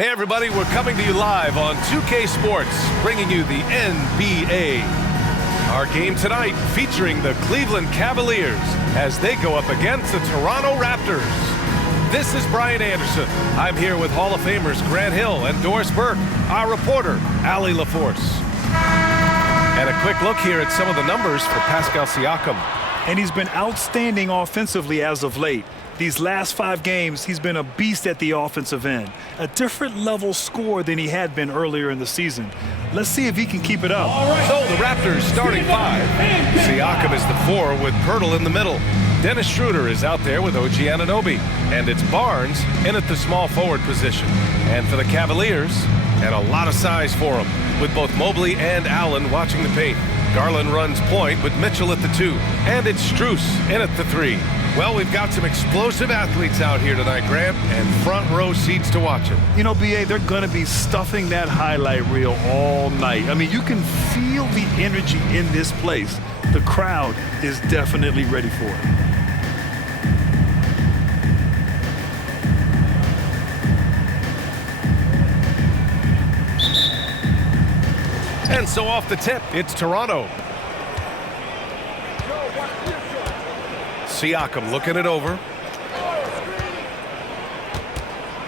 Hey everybody, we're coming to you live on 2K Sports, bringing you the NBA. Our game tonight featuring the Cleveland Cavaliers as they go up against the Toronto Raptors. This is Brian Anderson. I'm here with Hall of Famers Grant Hill and Doris Burke, our reporter, Allie LaForce. And a quick look here at some of the numbers for Pascal Siakam. And he's been outstanding offensively as of late. These last 5 games, he's been a beast at the offensive end. A different level score than he had been earlier in the season. Let's see if he can keep it up. So the Raptors starting 5. Siakam is the 4 with Pirtle in the middle. Dennis Schroeder is out there with OG Anunoby. And it's Barnes in at the small forward position. And for the Cavaliers, and a lot of size for them, with both Mobley and Allen watching the paint. Garland runs point with Mitchell at the 2. And it's Strus in at the 3. Well, we've got some explosive athletes out here tonight, Grant, and front row seats to watch it. You know, B.A., they're going to be stuffing that highlight reel all night. I mean, you can feel the energy in this place. The crowd is definitely ready for it. And so off the tip, it's Toronto. Siakam looking it over.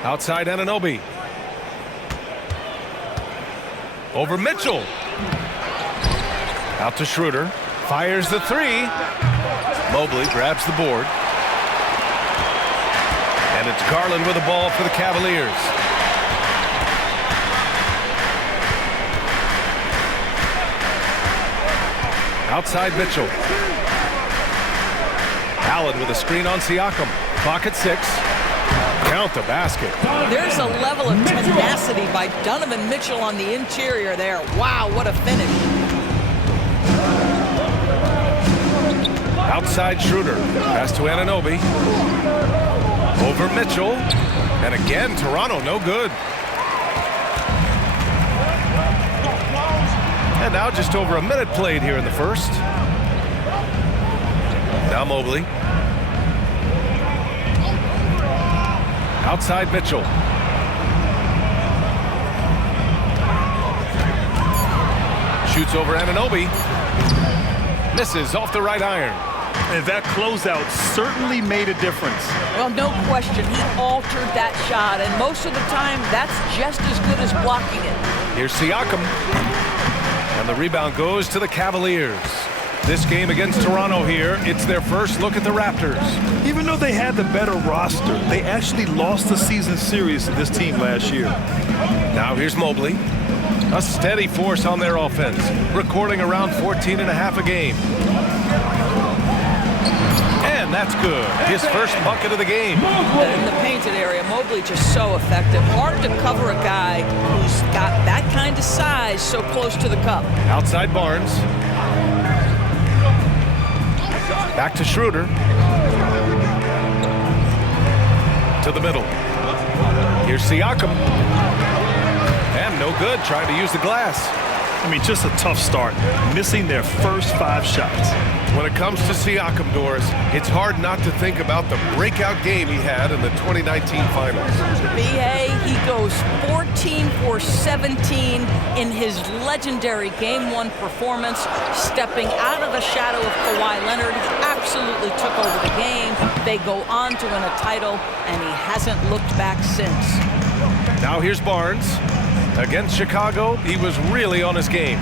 Outside Anunoby. Over Mitchell. Out to Schroeder. Fires the 3. Mobley grabs the board. And it's Garland with the ball for the Cavaliers. Outside Mitchell. Allen with a screen on Siakam. Clock at 6. Count the basket. There's a level of tenacity by Donovan Mitchell on the interior there. Wow, what a finish. Outside Schroeder. Pass to Anunoby. Over Mitchell. And again, Toronto no good. And now just over a minute played here in the first. Now Mobley. Outside Mitchell. Shoots over Anunoby. Misses off the right iron. And that closeout certainly made a difference. Well, no question, he altered that shot, and most of the time, that's just as good as blocking it. Here's Siakam. And the rebound goes to the Cavaliers. This game against Toronto here, it's their first look at the Raptors. Even though they had the better roster, they actually lost the season series to this team last year. Now here's Mobley. A steady force on their offense, recording around 14.5 a game. And that's good. His first bucket of the game. In the painted area, Mobley just so effective. Hard to cover a guy who's got that kind of size so close to the cup. Outside Barnes. Back to Schroeder. To the middle. Here's Siakam. And no good, trying to use the glass. I mean, just a tough start, missing their first 5 shots. When it comes to Siakam, Doris, it's hard not to think about the breakout game he had in the 2019 finals. B.A., he goes 14 for 17 in his legendary Game 1 performance, stepping out of the shadow of Kawhi Leonard. He absolutely took over the game. They go on to win a title, and he hasn't looked back since. Now here's Barnes. Against Chicago, he was really on his game.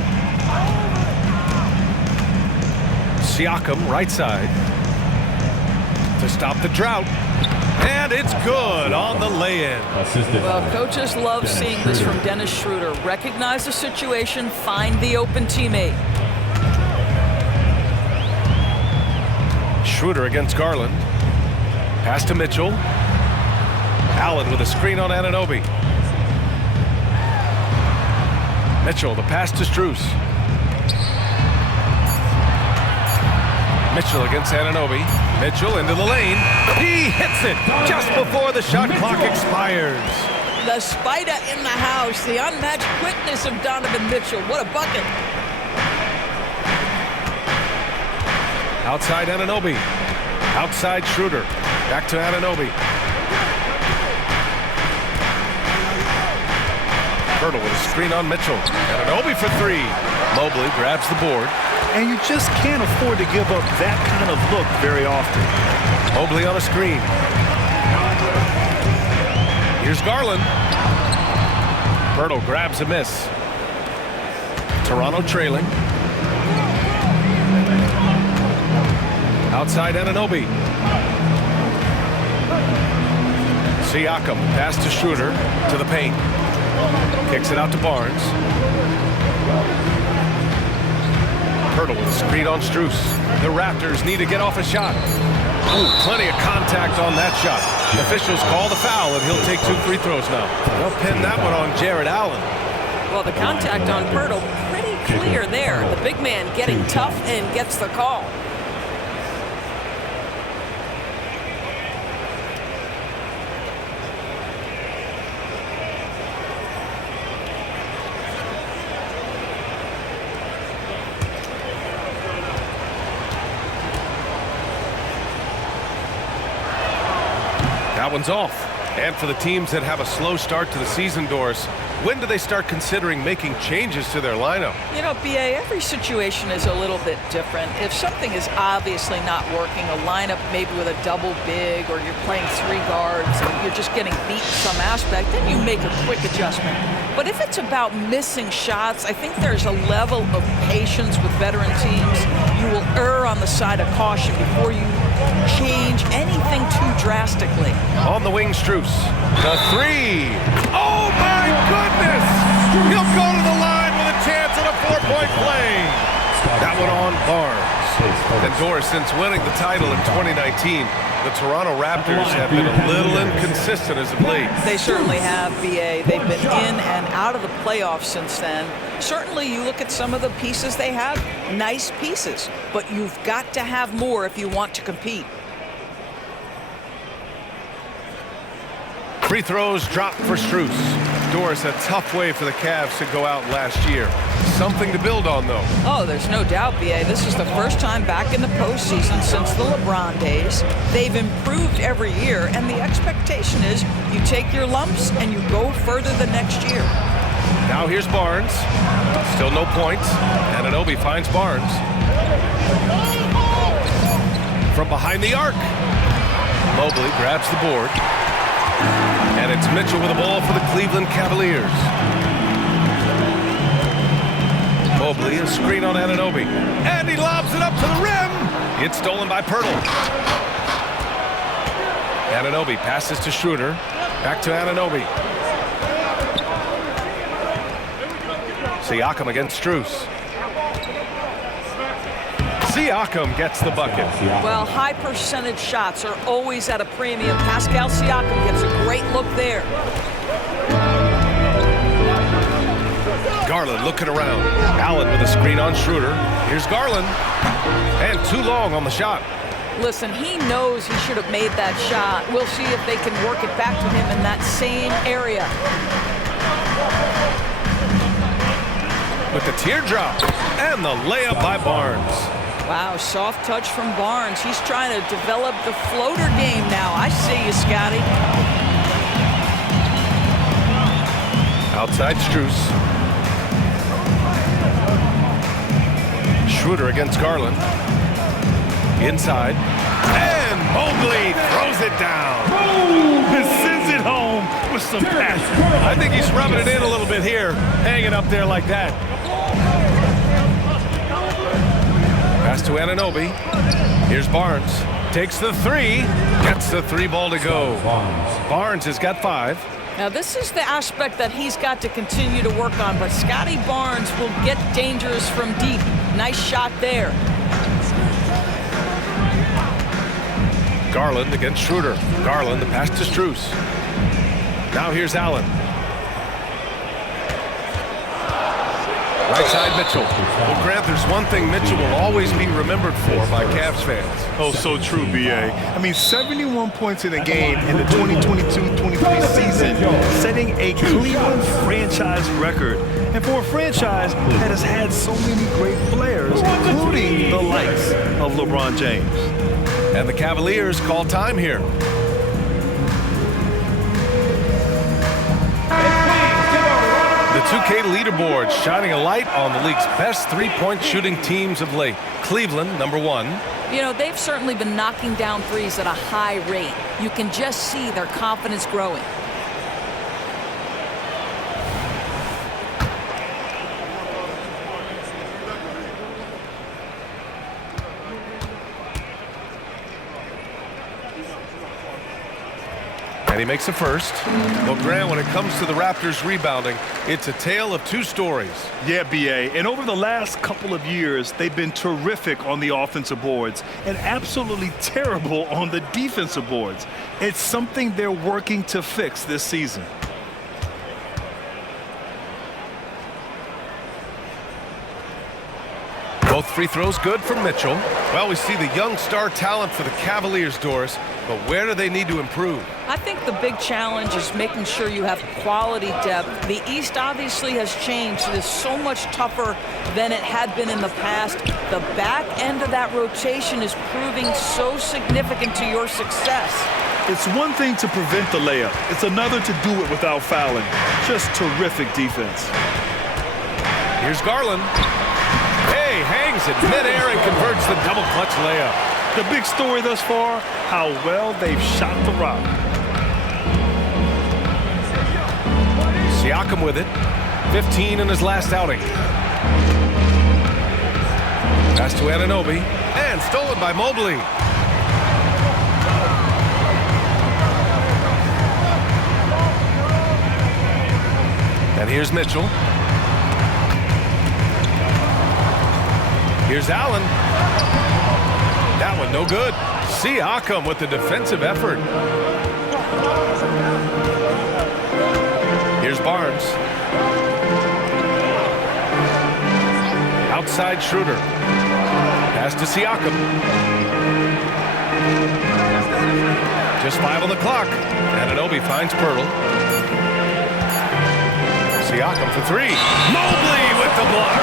Siakam, right side. To stop the drought. And it's good on the lay-in. Well, coaches love seeing this from Dennis Schroeder. Recognize the situation, find the open teammate. Schroeder against Garland. Pass to Mitchell. Allen with a screen on Anunoby. Mitchell, the pass to Strus. Mitchell against Anunoby. Mitchell into the lane. He hits it just before the shot clock expires. The spider in the house, the unmatched quickness of Donovan Mitchell. What a bucket. Outside Anunoby. Outside Schroeder. Back to Anunoby. Pirtle with a screen on Mitchell. And Anunoby for three. Mobley grabs the board. And you just can't afford to give up that kind of look very often. Mobley on a screen. Here's Garland. Pirtle grabs a miss. Toronto trailing. Outside Anunoby. Siakam, pass to Schroeder, to the paint. Kicks it out to Barnes. Pirtle with a screen on Strus. The Raptors need to get off a shot. Ooh, plenty of contact on that shot. Officials call the foul, and he'll take 2 free throws now. They'll pin that one on Jared Allen. Well, the contact on Pirtle, pretty clear there. The big man getting tough and gets the call. That one's off. And for the teams that have a slow start to the season, Doris, when do they start considering making changes to their lineup? You know, BA, every situation is a little bit different. If something is obviously not working, a lineup maybe with a double big, or you're playing 3 guards and you're just getting beat in some aspect, then you make a quick adjustment. But if it's about missing shots, I think there's a level of patience with veteran teams. You will err on the side of caution before you change anything too drastically. On the wing, Strus. The three. Oh, my goodness! He'll go to the line with a chance at a 4-point play. That one on Barnes. And Doris, since winning the title in 2019, the Toronto Raptors have been a little inconsistent as of late. They certainly have, BA. They've been in and out of the playoffs since then. Certainly, you look at some of the pieces they have, nice pieces, but you've got to have more if you want to compete. Free throws dropped for Strus. Doris, a tough way for the Cavs to go out last year. Something to build on, though. Oh, there's no doubt, BA. This is the first time back in the postseason since the LeBron days. They've improved every year, and the expectation is you take your lumps and you go further the next year. Now here's Barnes. Still no points. Anunoby finds Barnes. From behind the arc. Mobley grabs the board. And it's Mitchell with a ball for the Cleveland Cavaliers. Mobley, a screen on Anunoby. And he lobs it up to the rim. It's stolen by Pirtle. Anunoby passes to Schroeder. Back to Anunoby. Siakam against Strus. Siakam gets the bucket. Well, high percentage shots are always at a premium. Pascal Siakam gets a great look there. Garland looking around. Allen with a screen on Schroeder. Here's Garland. And too long on the shot. Listen, he knows he should have made that shot. We'll see if they can work it back to him in that same area. With the teardrop. And the layup by Barnes. Wow, soft touch from Barnes. He's trying to develop the floater game now. I see you, Scotty. Outside Strus. Schroeder against Garland. Inside. And Mobley throws it down. Boom! Sends it home with some passion. I think he's rubbing it in a little bit here, hanging up there like that. Pass to Anunoby. Here's Barnes. Takes the three. Gets the 3 ball to go. Barnes has got 5. Now, this is the aspect that he's got to continue to work on, but Scotty Barnes will get dangerous from deep. Nice shot there. Garland against Schroeder. Garland, the pass to Strus. Now here's Allen. Right side Mitchell. Well, Grant, there's one thing Mitchell will always be remembered for by Cavs fans. Oh, so true, B.A. I mean, 71 points in a game in the 2022-23 season, setting a Cleveland franchise record. And for a franchise that has had so many great players, including the likes of LeBron James. And the Cavaliers call time here. The 2K leaderboard shining a light on the league's best three-point shooting teams of late. Cleveland, number 1. You know, they've certainly been knocking down threes at a high rate. You can just see their confidence growing. And he makes a first. Well, Grant, when it comes to the Raptors rebounding, it's a tale of two stories. Yeah, B.A. And over the last couple of years, they've been terrific on the offensive boards and absolutely terrible on the defensive boards. It's something they're working to fix this season. Both free throws good for Mitchell. Well, we see the young star talent for the Cavaliers, Doris, but where do they need to improve? I think the big challenge is making sure you have quality depth. The East obviously has changed. It is so much tougher than it had been in the past. The back end of that rotation is proving so significant to your success. It's one thing to prevent the layup. It's another to do it without fouling. Just terrific defense. Here's Garland. Hey, hangs it midair and converts the double clutch layup. The big story thus far, how well they've shot the rock. Siakam with it. 15 in his last outing. Pass to Anunoby. And stolen by Mobley. And here's Mitchell. Here's Allen. That one no good. Siakam with the defensive effort. Here's Barnes. Outside Schroeder. Pass to Siakam. Just 5 on the clock. Anunoby finds Pirtle. Siakam for 3. Mobley with the block.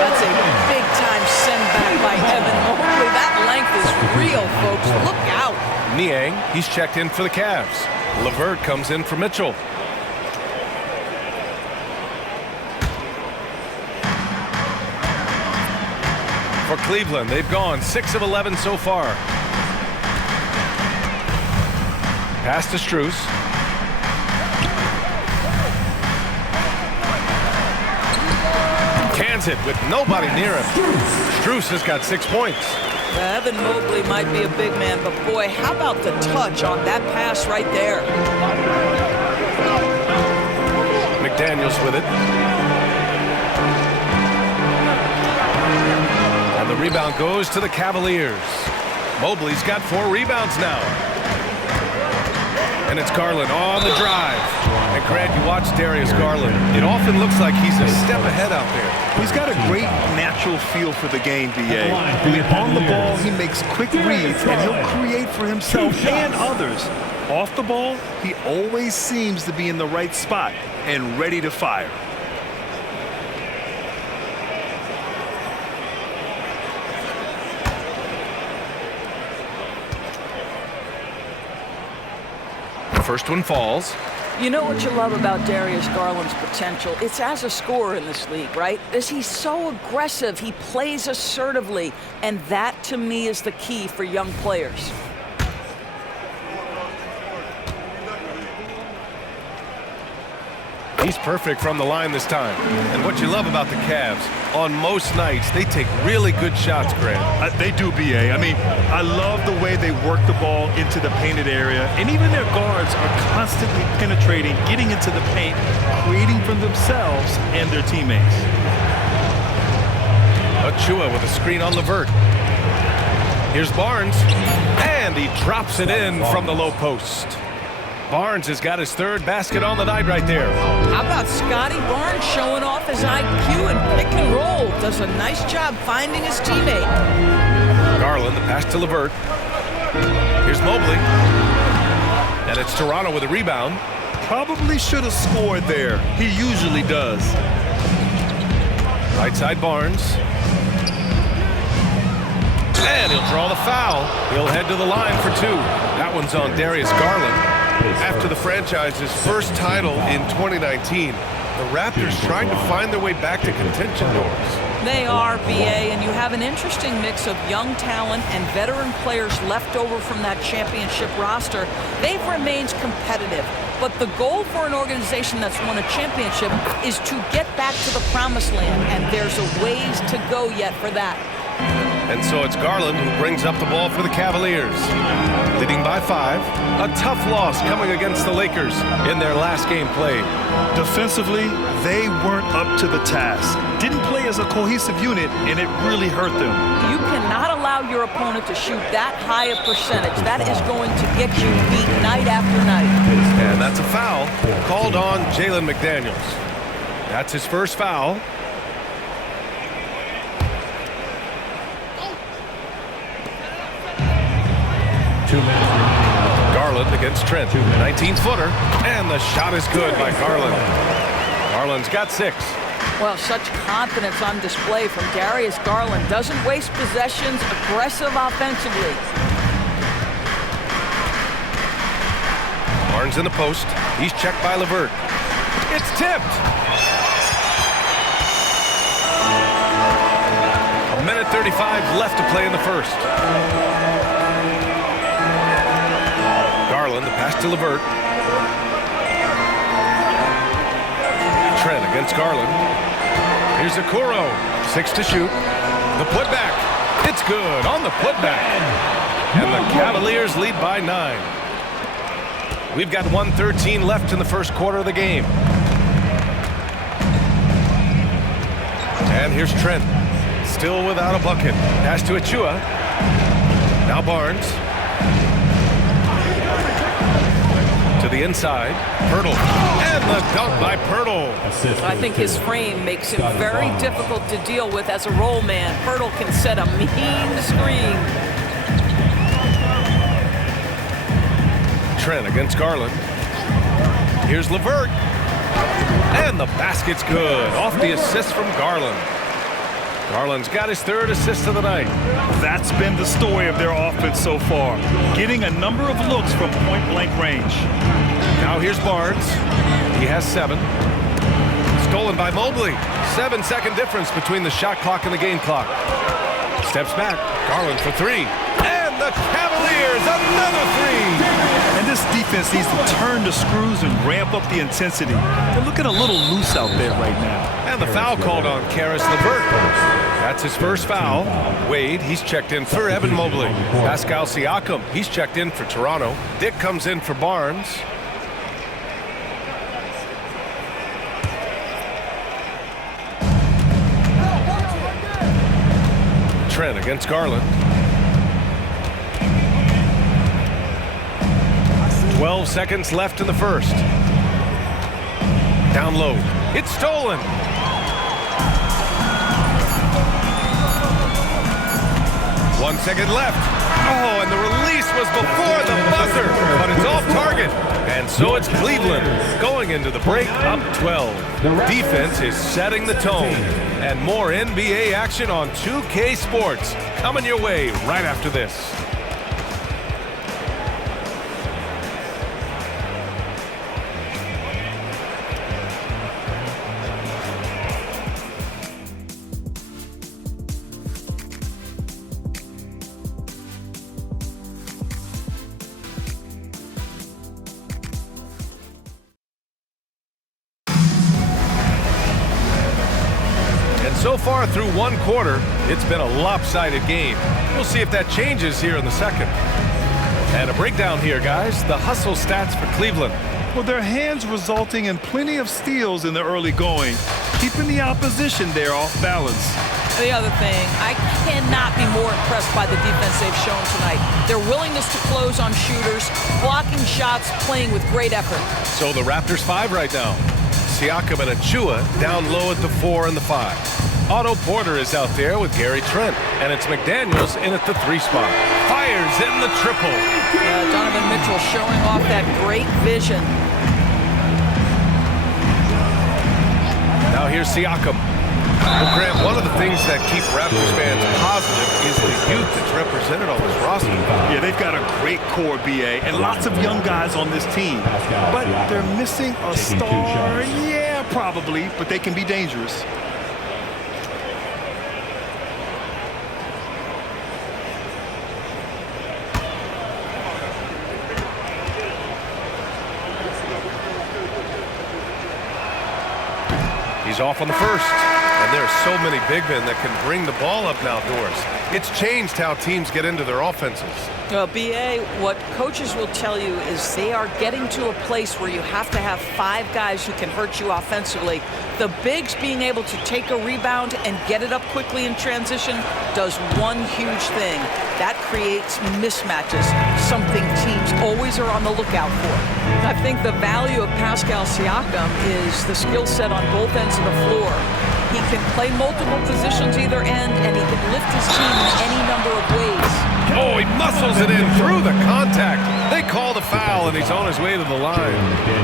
That's a big-time send-back by Evan Mobley. That length is real, folks. Look out. Niang, he's checked in for the Cavs. LeVert comes in for Mitchell. For Cleveland, they've gone 6 of 11 so far. Pass to Strus. Cans it with nobody near him. Strus has got 6 points. Evan Mobley might be a big man, but boy, how about the touch on that pass right there? McDaniels with it. And the rebound goes to the Cavaliers. Mobley's got 4 rebounds now. And it's Garland on the drive. And Grant, you watch Darius Garland. It often looks like he's a step ahead out there. He's got a great natural feel for the game, B.A. On the ball, he makes quick reads, and he'll create for himself and others. Off the ball, he always seems to be in the right spot and ready to fire. First one falls. You know what you love about Darius Garland's potential? It's as a scorer in this league, right? He's so aggressive. He plays assertively. And that, to me, is the key for young players. He's perfect from the line this time. And what you love about the Cavs, on most nights, they take really good shots, Grant. They do, B.A. I mean, I love the way they work the ball into the painted area. And even their guards are constantly penetrating, getting into the paint, creating for themselves and their teammates. Achua with a screen on LeVert. Here's Barnes. And he drops it in from the low post. Barnes has got his 3rd basket on the night right there. How about Scotty Barnes showing off his IQ and pick and roll? Does a nice job finding his teammate. Garland, the pass to LeVert. Here's Mobley. And it's Toronto with a rebound. Probably should have scored there. He usually does. Right side Barnes. And he'll draw the foul. He'll head to the line for 2. That one's on Darius Garland. After the franchise's first title in 2019, The Raptors trying to find their way back to contention doors. They are, BA, and you have an interesting mix of young talent and veteran players left over from that championship roster. They've remained competitive, but the goal for an organization that's won a championship is to get back to the promised land, and there's a ways to go yet for that. And so it's Garland who brings up the ball for the Cavaliers. Leading by 5. A tough loss coming against the Lakers in their last game played. Defensively, they weren't up to the task. Didn't play as a cohesive unit, and it really hurt them. You cannot allow your opponent to shoot that high a percentage. That is going to get you beat night after night. And that's a foul called on Jalen McDaniels. That's his first foul. Garland against Trent. 19-footer. And the shot is good by Garland. Garland's got 6. Well, such confidence on display from Darius Garland. Doesn't waste possessions, aggressive offensively. Barnes in the post. He's checked by LeVert. It's tipped. A minute 35 left to play in the first. Garland, the pass to LeVert. Trent against Garland. Here's Okoro. 6 to shoot. The putback. It's good on the putback. And the Cavaliers lead by 9. We've got 1:13 left in the first quarter of the game. And here's Trent. Still without a bucket. Pass to Achua. Now Barnes. To the inside. Pirtle. And the dunk by Pirtle. I think his frame makes him very difficult to deal with as a roll man. Pirtle can set a mean screen. Trent against Garland. Here's LeVert. And the basket's good. Off the assist from Garland. Garland's got his 3rd assist of the night. That's been the story of their offense so far, getting a number of looks from point-blank range. Now here's Barnes. He has 7. Stolen by Mobley. 7-second difference between the shot clock and the game clock. Steps back. Garland for 3. And the Cavaliers, another 3. And this defense needs to turn the screws and ramp up the intensity. They're looking a little loose out there right now. And the foul called on Caris LeVert. That's his first foul. Wade, he's checked in for Evan Mobley. Pascal Siakam, he's checked in for Toronto. Dick comes in for Barnes. Trent against Garland. 12 seconds left in the first. Down low. It's stolen. One second left. Oh, and the release was before the buzzer, but it's off target. And so it's Cleveland going into the break up 12. Defense is setting the tone. And more NBA action on 2K Sports coming your way right after this. So far through one quarter, it's been a lopsided game. We'll see if that changes here in the second. And a breakdown here, guys. The hustle stats for Cleveland. Well, their hands resulting in plenty of steals in the early going, keeping the opposition there off balance. The other thing, I cannot be more impressed by the defense they've shown tonight. Their willingness to close on shooters, blocking shots, playing with great effort. So the Raptors 5 right now. Siakam and Achua down low at the 4 and the 5. Otto Porter is out there with Gary Trent, and it's McDaniels in at the 3 spot. Fires in the triple. Donovan Mitchell showing off that great vision. Now here's Siakam. Well, Grant, one of the things that keep Raptors fans positive is the youth that's represented on this roster. Yeah, they've got a great core, BA, and lots of young guys on this team. But they're missing a star. Yeah, probably, but they can be dangerous. He's off on the first, and there are so many big men that can bring the ball up and outdoors. It's changed how teams get into their offenses. Well, BA, what coaches will tell you is they are getting to a place where you have to have 5 guys who can hurt you offensively. The bigs being able to take a rebound and get it up quickly in transition does one huge thing. That creates mismatches, something teams always are on the lookout for. I think the value of Pascal Siakam is the skill set on both ends of the floor. He can play multiple positions either end, and he can lift his team in any number of ways. Oh, he muscles it in through the contact. They call the foul, and he's on his way to the line.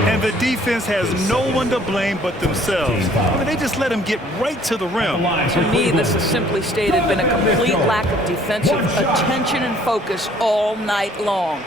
And the defense has no one to blame but themselves. I mean, they just let him get right to the rim. To me, this has simply stated been a complete lack of defensive attention and focus all night long.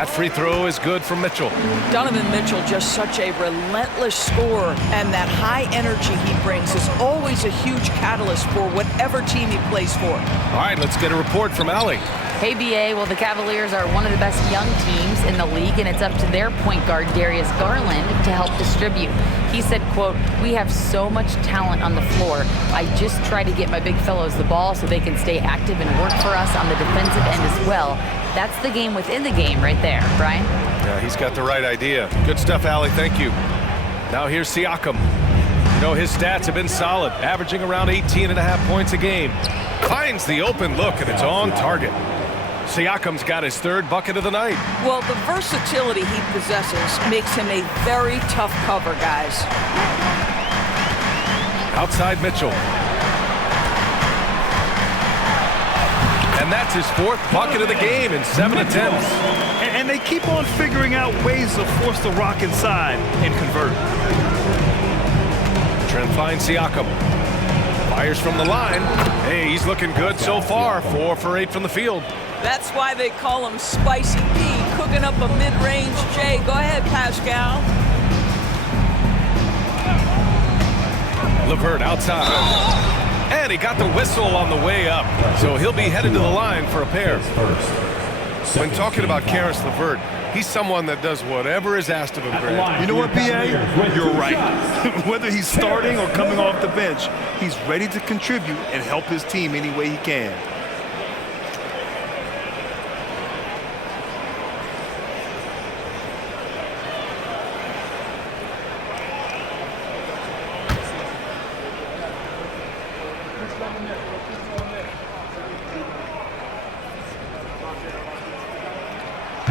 That free throw is good from Mitchell. Donovan Mitchell, just such a relentless scorer, and that high energy he brings is always a huge catalyst for whatever team he plays for. All right, let's get a report from Allie. Hey, BA. Well, the Cavaliers are one of the best young teams in the league, and it's up to their point guard, Darius Garland, to help distribute. He said, quote, "We have so much talent on the floor. I just try to get my big fellows the ball so they can stay active and work for us on the defensive end as well." That's the game within the game right there, Brian. Yeah, he's got the right idea. Good stuff, Allie. Thank you. Now here's Siakam. You know, his stats have been solid, averaging around 18.5 points a game. Finds the open look, and it's on target. Siakam's got his 3rd bucket of the night. Well, the versatility he possesses makes him a very tough cover, guys. Outside Mitchell. And that's his 4th bucket of the game in 7 attempts. And they keep on figuring out ways to force the rock inside and convert. Trent finds Siakam. Fires from the line. Hey, he's looking good so far. 4 for 8 from the field. That's why they call him Spicy P, cooking up a mid-range J. Go ahead, Pascal. LeVert outside. And he got the whistle on the way up, so he'll be headed to the line for a pair. When talking about Caris LeVert, he's someone that does whatever is asked of him, Grant. You know what, BA? You're right. Whether he's starting or coming off the bench, he's ready to contribute and help his team any way he can.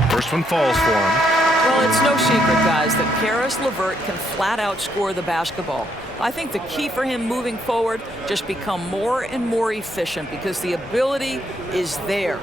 First one falls for him. Well, it's no secret, guys, that Caris LeVert can flat out score the basketball. I think the key for him moving forward, just become more and more efficient because the ability is there.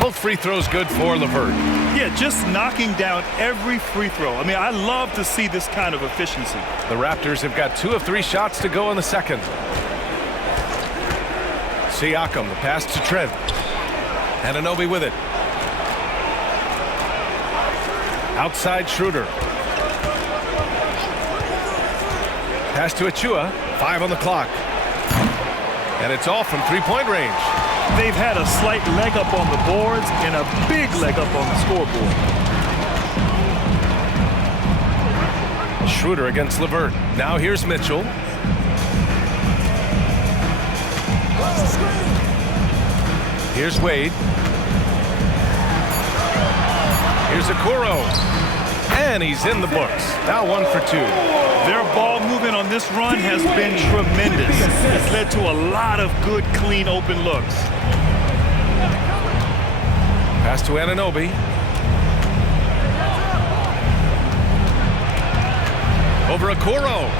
Both free throws good for LeVert. Yeah, just knocking down every free throw. I mean, I love to see this kind of efficiency. The Raptors have got 2 of 3 shots to go in the second. Siakam, the pass to Trent. Anunoby with it. Outside Schroeder. Pass to Achua. 5 on the clock. And it's off from 3-point range. They've had a slight leg up on the boards and a big leg up on the scoreboard. Schroeder against LeVert. Now here's Mitchell. Here's Wade. Here's Okoro. And he's in the books. Now 1 for 2. Their ball movement on this run has been tremendous. It's led to a lot of good, clean, open looks. Pass to Anunoby. Over Okoro.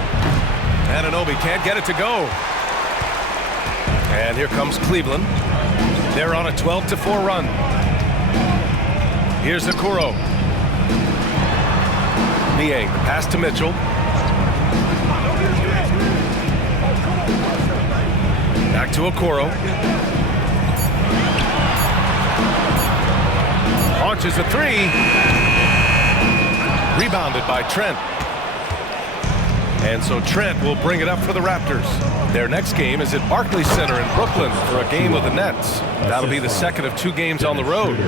Anunoby can't get it to go. And here comes Cleveland. They're on a 12-4 run. Here's Okoro. Niang, pass to Mitchell. Back to Okoro. Launches a three. Rebounded by Trent. And so Trent will bring it up for the Raptors. Their next game is at Barclays Center in Brooklyn for a game with the Nets. That'll be the second of 2 games on the road.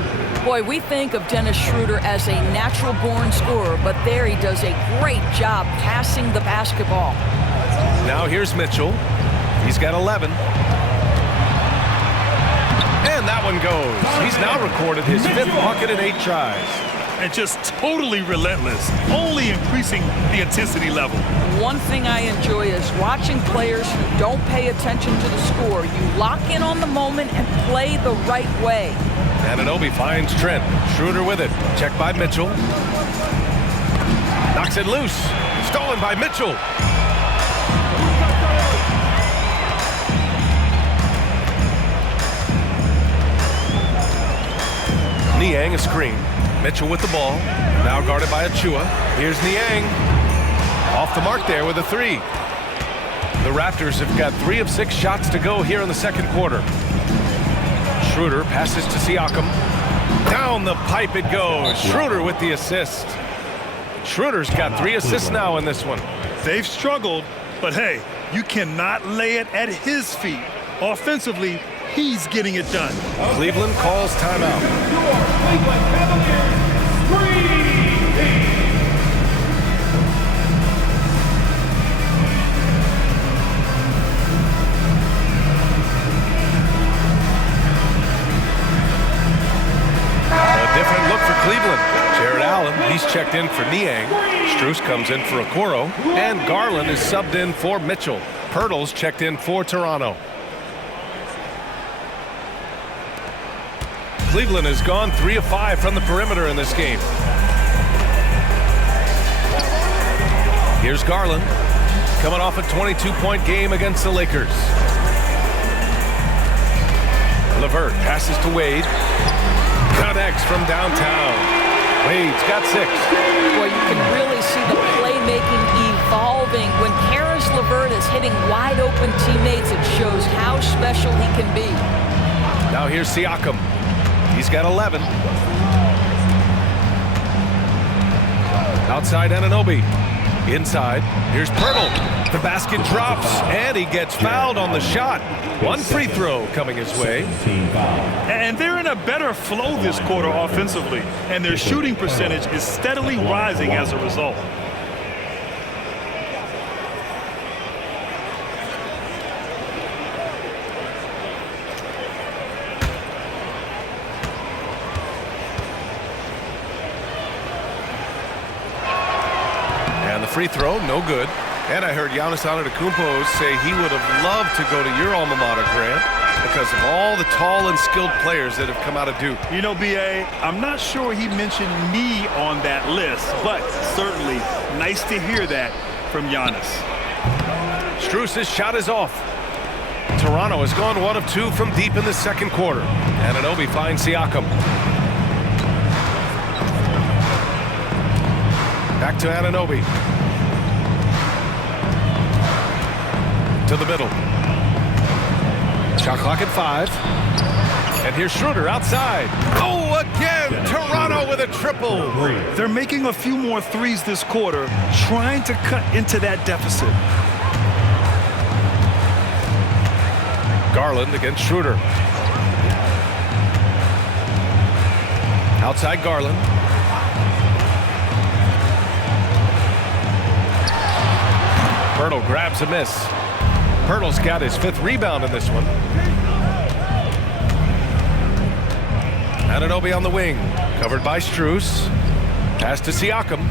Boy, we think of Dennis Schroeder as a natural-born scorer, but there he does a great job passing the basketball. Now here's Mitchell. He's got 11. And that one goes. He's now recorded his 5th bucket in 8 tries. And just totally relentless, only increasing the intensity level. One thing I enjoy is watching players who don't pay attention to the score. You lock in on the moment and play the right way. Anunoby finds Trent. Schroeder with it. Checked by Mitchell. Knocks it loose. Stolen by Mitchell. Niang a screen. Mitchell with the ball. Now guarded by Achua. Here's Niang. Off the mark there with a 3. The Raptors have got 3 of 6 shots to go here in the second quarter. Schroeder passes to Siakam. Down the pipe it goes. Schroeder with the assist. Schroeder's got 3 assists now in this one. They've struggled, but hey, you cannot lay it at his feet. Offensively, he's getting it done. Cleveland calls timeout. Cleveland Cavaliers, 3. A different look for Cleveland. Jared Allen, he's checked in for Niang. Strus comes in for Okoro. And Garland is subbed in for Mitchell. Pirtle's checked in for Toronto. Cleveland has gone 3 of 5 from the perimeter in this game. Here's Garland, coming off a 22-point game against the Lakers. LeVert passes to Wade. Connects from downtown. Wade's got 6. Boy, you can really see the playmaking evolving. When Karis LeVert is hitting wide-open teammates, it shows how special he can be. Now here's Siakam. He's got 11. Outside Anunoby. Inside. Here's Pirtle. The basket drops, and he gets fouled on the shot. 1 free throw coming his way. And they're in a better flow this quarter offensively, and their shooting percentage is steadily rising as a result. Free throw, no good. And I heard Giannis Antetokounmpo say he would have loved to go to your alma mater, Grant, because of all the tall and skilled players that have come out of Duke. You know, B.A., I'm not sure he mentioned me on that list, but certainly nice to hear that from Giannis. Strus's shot is off. Toronto has gone 1 of 2 from deep in the second quarter. Anunoby finds Siakam. Back to Anunoby. To the middle. Shot clock at 5. And here's Schroeder outside. Oh, again! Toronto with a triple. They're making a few more threes this quarter, trying to cut into that deficit. Garland against Schroeder. Outside Garland. Pirtle grabs a miss. Pirtle's got his 5th rebound in this one. Anunoby on the wing, covered by Strus. Pass to Siakam.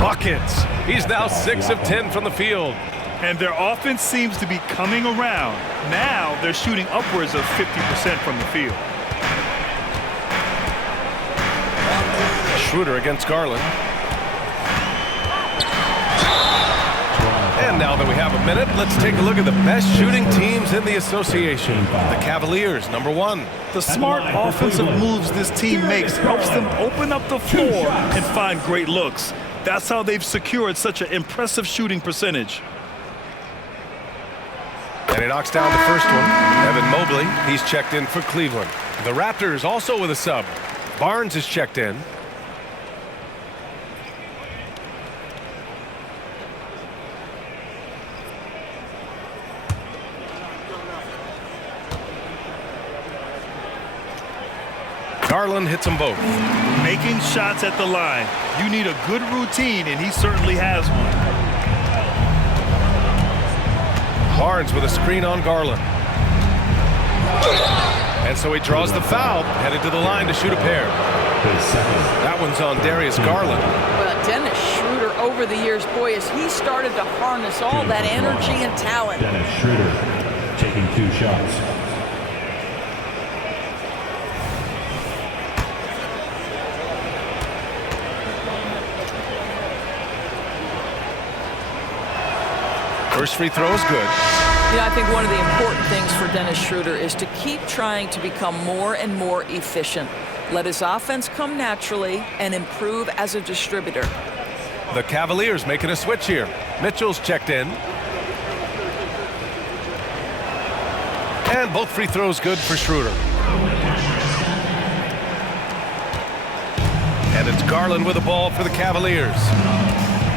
Buckets. He's now 6 of 10 from the field. And their offense seems to be coming around. Now they're shooting upwards of 50% from the field. Schroeder against Garland. And now that we have a minute, let's take a look at the best shooting teams in the association. The Cavaliers, number 1. The smart offensive moves this team makes helps them open up the floor and find great looks. That's how they've secured such an impressive shooting percentage. And he knocks down the first one. Evan Mobley, he's checked in for Cleveland. The Raptors also with a sub. Barnes is checked in. Garland hits them both. Making shots at the line. You need a good routine, and he certainly has one. Barnes with a screen on Garland. And so he draws the foul, headed to the line to shoot a pair. That one's on Darius Garland. Well, Dennis Schroeder over the years, boy, as he started to harness all that energy and talent. Dennis Schroeder taking 2 shots. First free throw is good. I think one of the important things for Dennis Schroeder is to keep trying to become more and more efficient. Let his offense come naturally and improve as a distributor. The Cavaliers making a switch here. Mitchell's checked in. And both free throws good for Schroeder. And it's Garland with the ball for the Cavaliers.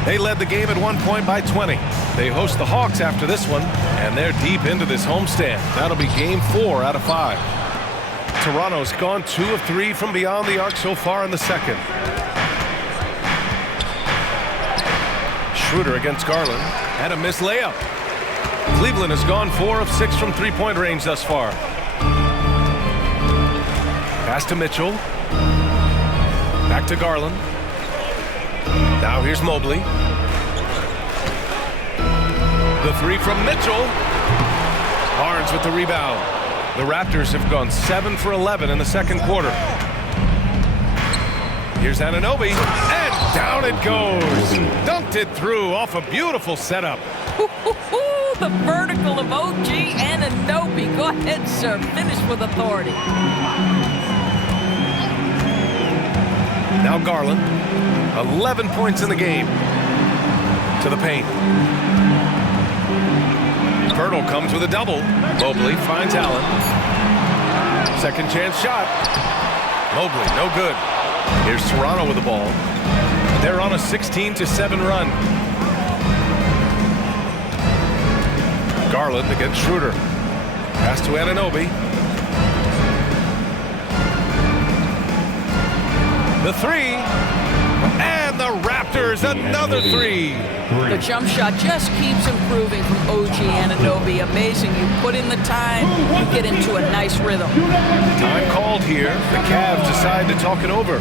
They led the game at one point by 20. They host the Hawks after this one, and they're deep into this homestand. That'll be game 4 out of 5. Toronto's gone 2 of 3 from beyond the arc so far in the second. Schroeder against Garland, and a missed layup. Cleveland has gone 4 of 6 from three-point range thus far. Pass to Mitchell. Back to Garland. Now here's Mobley. The 3 from Mitchell. Barnes with the rebound. The Raptors have gone 7 for 11 in the second quarter. Here's Anunoby, and down it goes. Dunked it through off a beautiful setup. The vertical of OG Anunoby. Go ahead, sir. Finish with authority. Now Garland. 11 points in the game. To the paint. Pirtle comes with a double. Mobley finds Allen. Second chance shot. Mobley, no good. Here's Toronto with the ball. They're on a 16-7 run. Garland against Schroeder. Pass to Anunoby. The 3. And the Raptors, another 3. The jump shot just keeps improving from OG Anunoby. Amazing. You put in the time, you get into a nice rhythm. Time called here. The Cavs decide to talk it over.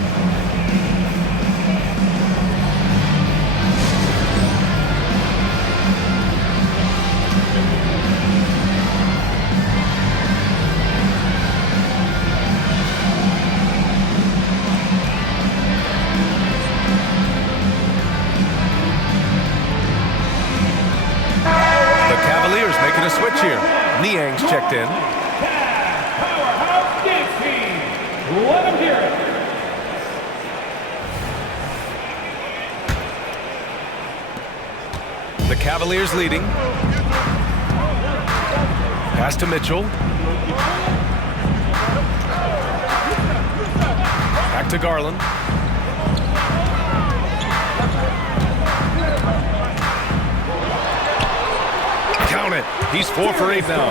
Making a switch here. Niang's checked in. Powerhouse dance team. Let them hear it. The Cavaliers leading. Pass to Mitchell. Back to Garland. Count it. He's 4 for 8 now.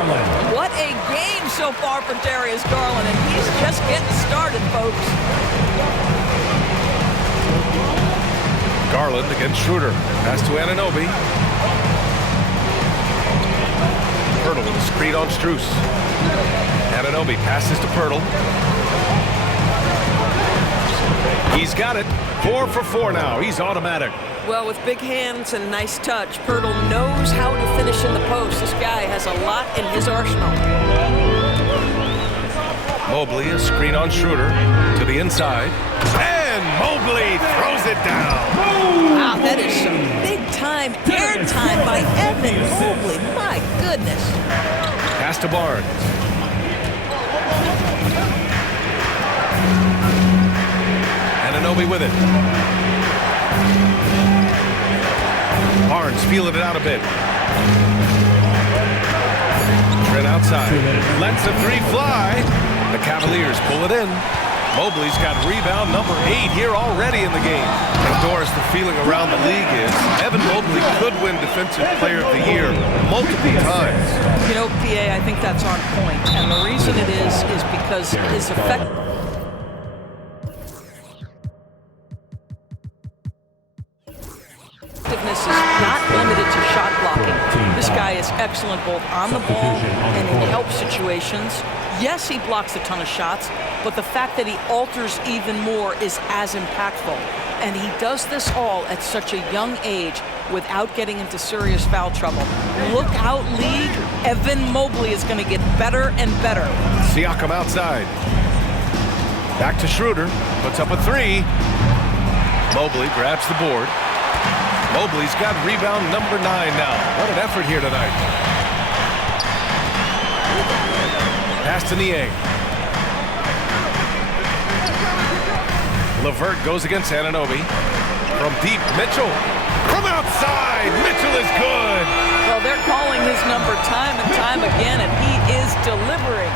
What a game so far for Darius Garland, and he's just getting started, folks. Garland against Schroeder. Pass to Anunoby. Pirtle with a screen on Strus. Anunoby passes to Pirtle. He's got it. 4 for 4 now. He's automatic. Well, with big hands and nice touch, Pirtle knows how to finish in the post. This guy has a lot in his arsenal. Mobley, a screen on Schroeder to the inside. And Mobley Mobley throws it down. Wow, that is some big-time airtime by Evan Mobley. My goodness. Pass to Barnes. Anunoby with it. Barnes feeling it out a bit. Trent outside. Lets the three fly. The Cavaliers pull it in. Mobley's got rebound number 8 here already in the game. And Doris, the feeling around the league is Evan Mobley could win Defensive Player of the Year multiple times. You know, PA, I think that's on point. And the reason it is because his effectiveness is not limited to shot blocking. This guy is excellent both on the ball and in help situations. Yes, he blocks a ton of shots, but the fact that he alters even more is as impactful. And he does this all at such a young age without getting into serious foul trouble. Look out, league. Evan Mobley is going to get better and better. Siakam outside. Back to Schroeder. Puts up a 3. Mobley grabs the board. Mobley's got rebound number 9 now. What an effort here tonight. Pass to Niang. LeVert goes against Anunoby. From deep, Mitchell. From outside, Mitchell is good. Well, they're calling his number time and time again, and he is delivering.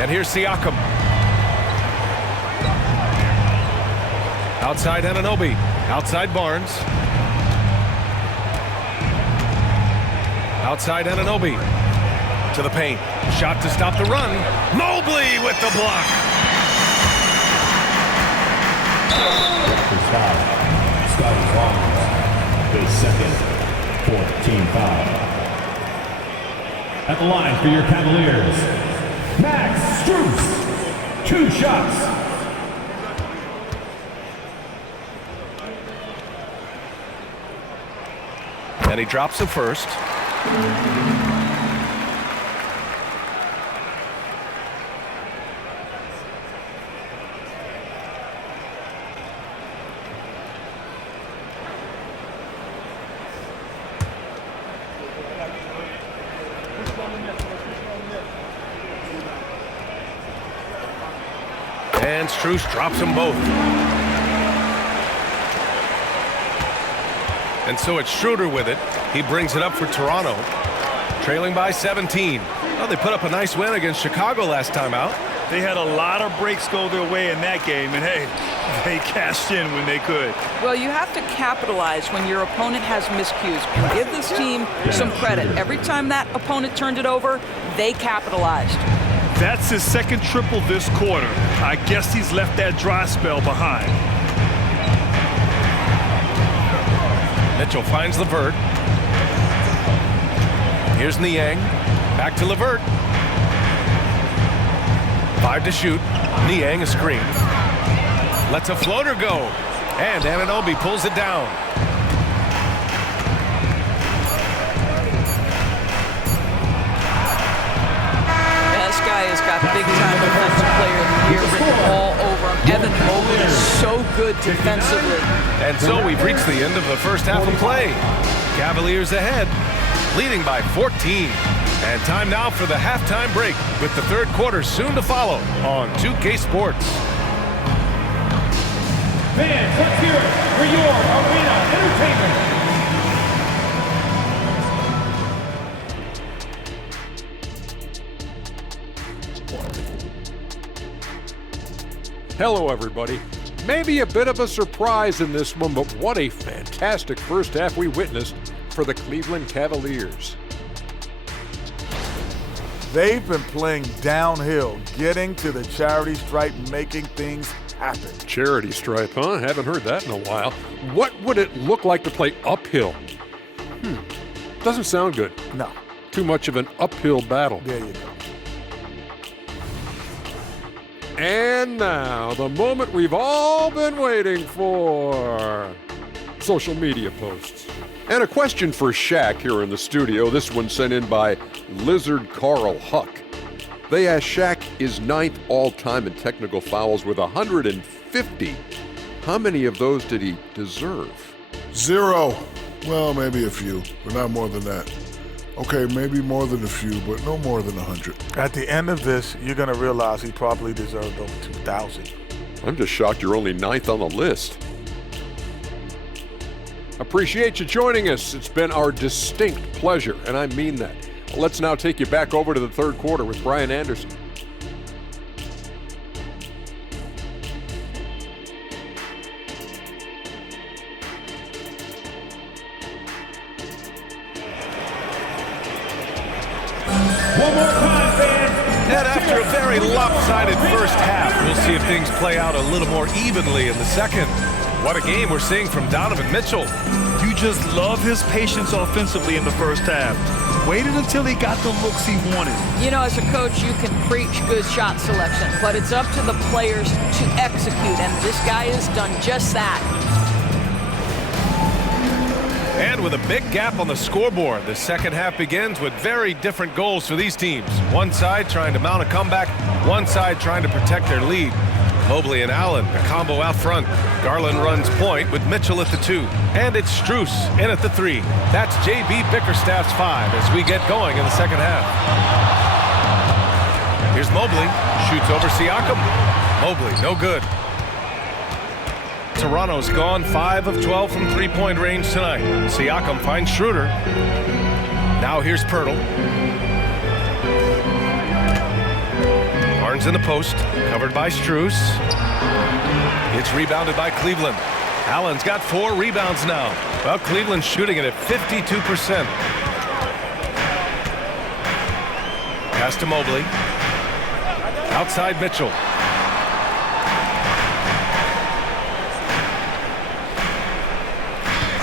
And here's Siakam. Outside Anunoby. Outside Barnes. Outside Anunoby. To the paint. Shot to stop the run. Mobley with the block. Raptors foul. Scotty Barnes. His second. 14 foul. At the line for your Cavaliers, Max Strus. 2 shots. And he drops the first. And Strus drops them both. And so it's Schroeder with it. He brings it up for Toronto, trailing by 17. Well, they put up a nice win against Chicago last time out. They had a lot of breaks go their way in that game, and hey, they cashed in when they could. Well, you have to capitalize when your opponent has miscues. And give this team some credit. Every time that opponent turned it over, they capitalized. That's his second triple this quarter. I guess he's left that dry spell behind. Mitchell finds LeVert. Here's Niang. Back to LeVert. 5 to shoot. Niang a screen. Lets a floater go. And Anunoby pulls it down. This guy has got big-time defensive player of the year written all over him. Evan Mobley is so good defensively. And so we've reached the end of the first half of play. Cavaliers ahead, leading by 14. And time now for the halftime break, with the third quarter soon to follow on 2K Sports. Fans, let's hear it for your arena entertainment. Hello, everybody. Maybe a bit of a surprise in this one, but what a fantastic first half we witnessed for the Cleveland Cavaliers. They've been playing downhill, getting to the charity stripe, making things happen. Charity stripe, huh? Haven't heard that in a while. What would it look like to play uphill? Doesn't sound good. No. Too much of an uphill battle. There you go. And now, the moment we've all been waiting for. Social media posts. And a question for Shaq here in the studio. This one sent in by Lizard Carl Huck. They asked Shaq is 9th all-time in technical fouls with 150 50. How many of those did he deserve? 0. Well, maybe a few, but not more than that. Okay, maybe more than a few, but no more than 100. At the end of this, you're going to realize he probably deserved over 2,000. I'm just shocked you're only 9th on the list. Appreciate you joining us. It's been our distinct pleasure, and I mean that. Let's now take you back over to the third quarter with Brian Anderson. One more time, fans. And after a very lopsided first half, we'll see if things play out a little more evenly in the second. What a game we're seeing from Donovan Mitchell. You just love his patience offensively in the first half. Waited until he got the looks he wanted. You know, as a coach, you can preach good shot selection, but it's up to the players to execute, and this guy has done just that. And with a big gap on the scoreboard, the second half begins with very different goals for these teams. One side trying to mount a comeback, one side trying to protect their lead. Mobley and Allen, a combo out front. Garland runs point with Mitchell at the 2. And it's Strus in at the 3. That's J.B. Bickerstaff's 5 as we get going in the second half. Here's Mobley, shoots over Siakam. Mobley, no good. Toronto's gone 5 of 12 from three-point range tonight. Siakam finds Schroeder. Now here's Pirtle. Barnes in the post, covered by Strus. It's rebounded by Cleveland. Allen's got 4 rebounds now. Well, Cleveland's shooting it at 52%. Pass to Mobley. Outside Mitchell.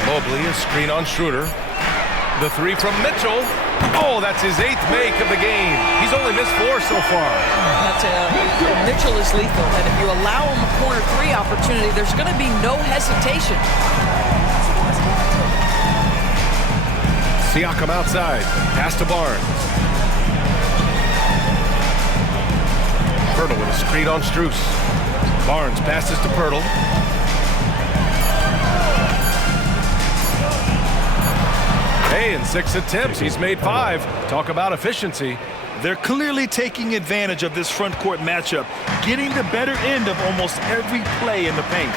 Mobley, a screen on Schroeder. The 3 from Mitchell. Oh, that's his 8th make of the game. He's only missed 4 so far. Mitchell is lethal, and if you allow him a corner 3 opportunity, there's going to be no hesitation. Siakam outside. Pass to Barnes. Pirtle with a screen on Strus. Barnes passes to Pirtle. Hey, in 6 attempts, he's made 5. Talk about efficiency. They're clearly taking advantage of this front court matchup, getting the better end of almost every play in the paint.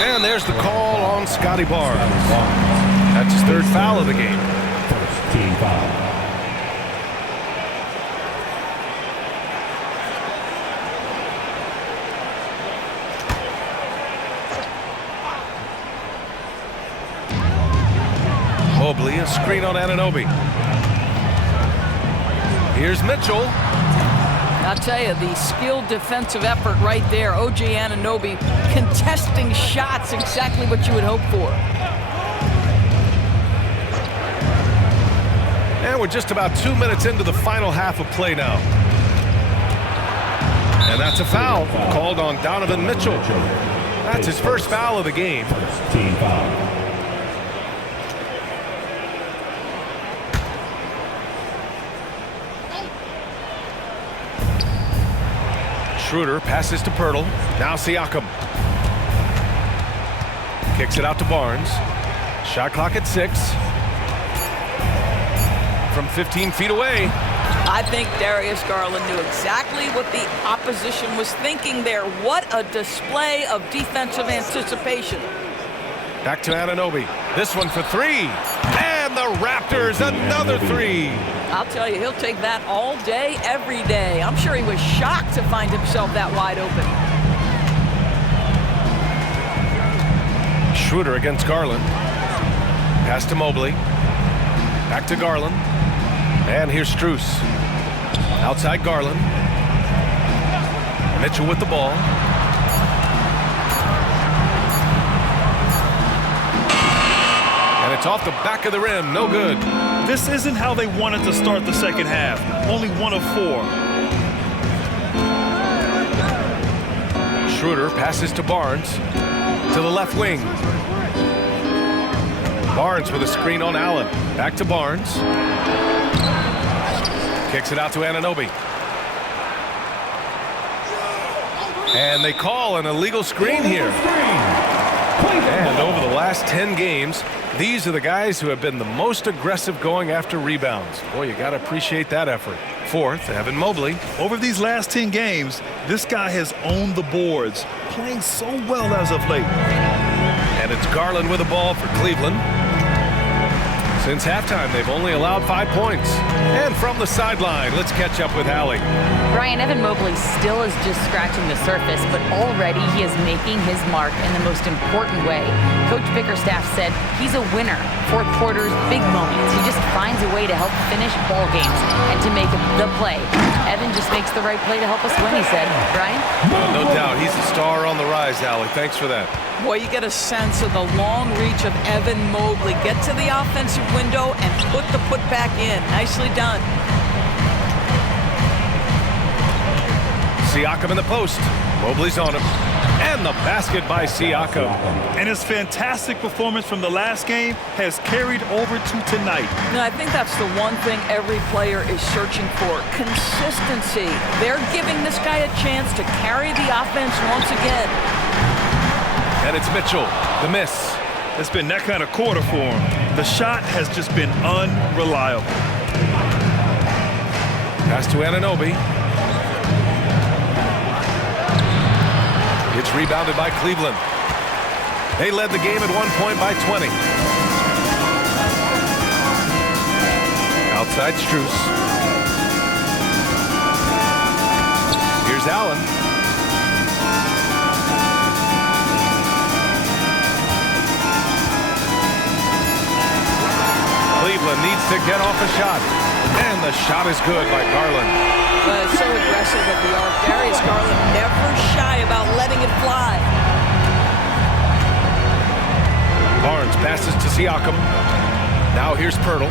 And there's the call on Scotty Barnes. That's his 3rd foul of the game. First team foul. Mobley, a screen on Anunoby. Here's Mitchell. I'll tell you, the skilled defensive effort right there. O.J. Anunoby contesting shots, exactly what you would hope for. And we're just about 2 minutes into the final half of play now. And that's a foul called on Donovan Mitchell. That's his 1st foul of the game. First team foul. Schroeder passes to Pirtle. Now Siakam. Kicks it out to Barnes. Shot clock at 6. From 15 feet away. I think Darius Garland knew exactly what the opposition was thinking there. What a display of defensive anticipation. Back to Anunoby. This one for 3. And the Raptors, another 3. I'll tell you, he'll take that all day, every day. I'm sure he was shocked to find himself that wide open. Schroeder against Garland. Pass to Mobley. Back to Garland. And here's Strus. Outside Garland. Mitchell with the ball. And it's off the back of the rim. No good. This isn't how they wanted to start the second half. Only 1 of 4. Schroeder passes to Barnes. To the left wing. Barnes with a screen on Allen. Back to Barnes. Kicks it out to Anunoby. And they call an illegal screen here. And over the last 10 games, these are the guys who have been the most aggressive going after rebounds. Boy, you got to appreciate that effort. Fourth, Evan Mobley. Over these last 10 games, this guy has owned the boards, playing so well as of late. And it's Garland with the ball for Cleveland. Since halftime, they've only allowed 5 points. And from the sideline, let's catch up with Allie. Brian, Evan Mobley still is just scratching the surface, but already he is making his mark in the most important way. Coach Bickerstaff said he's a winner. Fourth quarters, big moments. He just finds a way to help finish ball games and to make the play. Evan just makes the right play to help us win, he said. Brian? No doubt. He's the star on the rise, Allie. Thanks for that. Boy, you get a sense of the long reach of Evan Mobley. Get to the offensive window and put the putback in. Nicely done. Siakam in the post. Mobley's on him. And the basket by Siakam. And his fantastic performance from the last game has carried over to tonight. No, I think that's the one thing every player is searching for. Consistency. They're giving this guy a chance to carry the offense once again. And it's Mitchell. The miss. It's been that kind of quarter for him. The shot has just been unreliable. Pass to Anunoby. It's rebounded by Cleveland. They led the game at 1 point by 20. Outside Strus. Here's Allen. Cleveland needs to get off a shot. And the shot is good by Garland. So aggressive at the arc. Darius Garland never shy about letting it fly. Barnes passes to Siakam. Now here's Pirtle.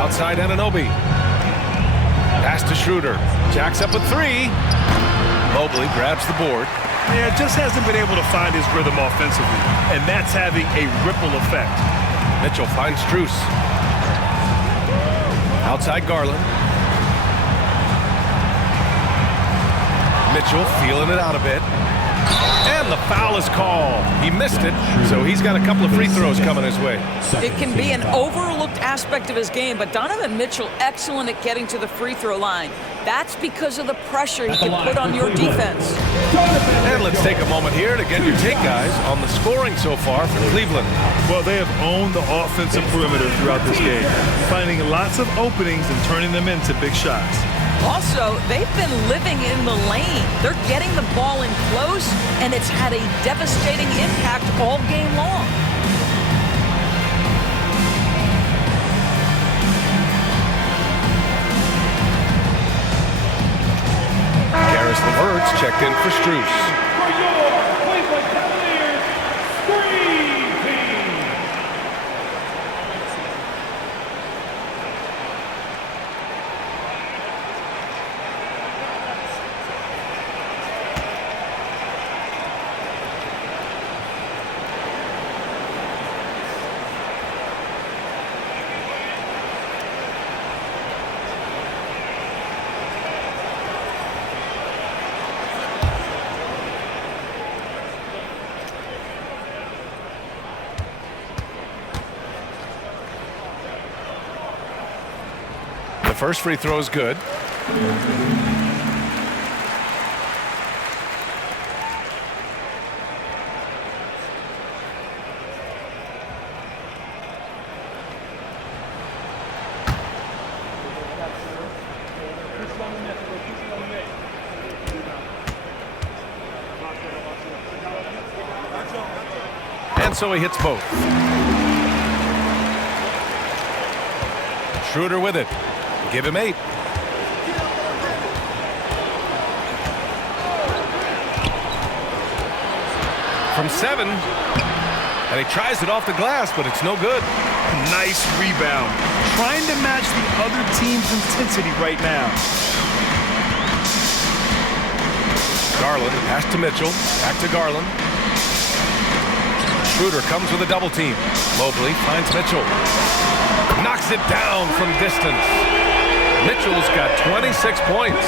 Outside Anunoby. Pass to Schroeder. Jacks up a 3. Mobley grabs the board. Yeah, just hasn't been able to find his rhythm offensively, and that's having a ripple effect. Mitchell finds Strus. Outside Garland. Mitchell feeling it out a bit. And the foul is called. He missed it, so he's got a couple of free throws coming his way. It can be an overlooked aspect of his game, but Donovan Mitchell excellent at getting to the free throw line. That's because of the pressure he can put on your defense. And let's take a moment here to get your take, guys, on the scoring so far for Cleveland. Well, they have owned the offensive perimeter throughout this game, finding lots of openings and turning them into big shots. Also, they've been living in the lane. They're getting the ball in close, and it's had a devastating impact all game long. Karis LeVert's checked in for Strus. For your Cleveland Cavaliers, Screen Team. The first free throw is good. And so he hits both. Schroeder with it. Give him 8. From 7. And he tries it off the glass, but it's no good. Nice rebound. Trying to match the other team's intensity right now. Garland, pass to Mitchell. Back to Garland. Schroeder comes with a double team. Mobley finds Mitchell. Knocks it down from distance. Mitchell's got 26 points.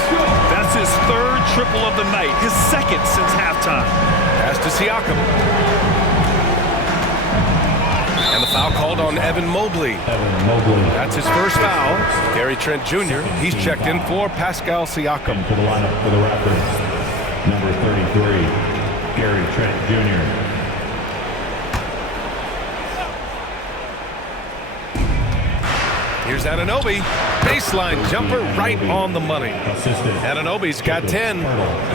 That's his third triple of the night, his second since halftime. Pass to Siakam. And the foul called on Evan Mobley. That's his first foul. Gary Trent Jr., he's checked in for Pascal Siakam. To the lineup for the Raptors, number 33, Gary Trent Jr. Here's Anunoby. Baseline jumper right on the money. Anunoby's got 10.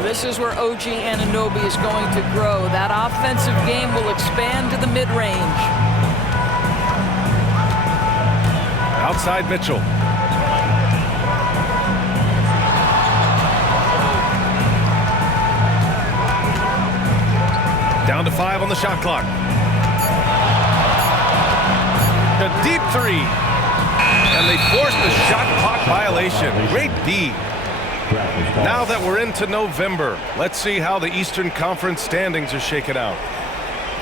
This is where OG Anunoby is going to grow. That offensive game will expand to the mid-range. Outside Mitchell. Down to 5 on the shot clock. A deep three. And they forced the shot clock violation. Great D. Now that we're into November, let's see how the Eastern Conference standings are shaken out.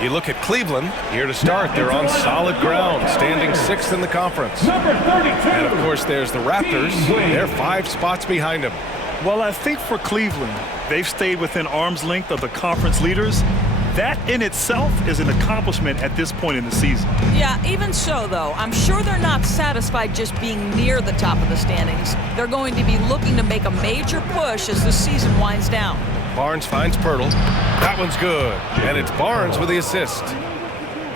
You look at Cleveland, here to start. They're on solid ground, standing 6th in the conference. And, of course, there's the Raptors. They're 5 spots behind them. Well, I think for Cleveland, they've stayed within arm's length of the conference leaders. That in itself is an accomplishment at this point in the season. Yeah, even so, though, I'm sure they're not satisfied just being near the top of the standings. They're going to be looking to make a major push as the season winds down. Barnes finds Pirtle. That one's good. And it's Barnes with the assist.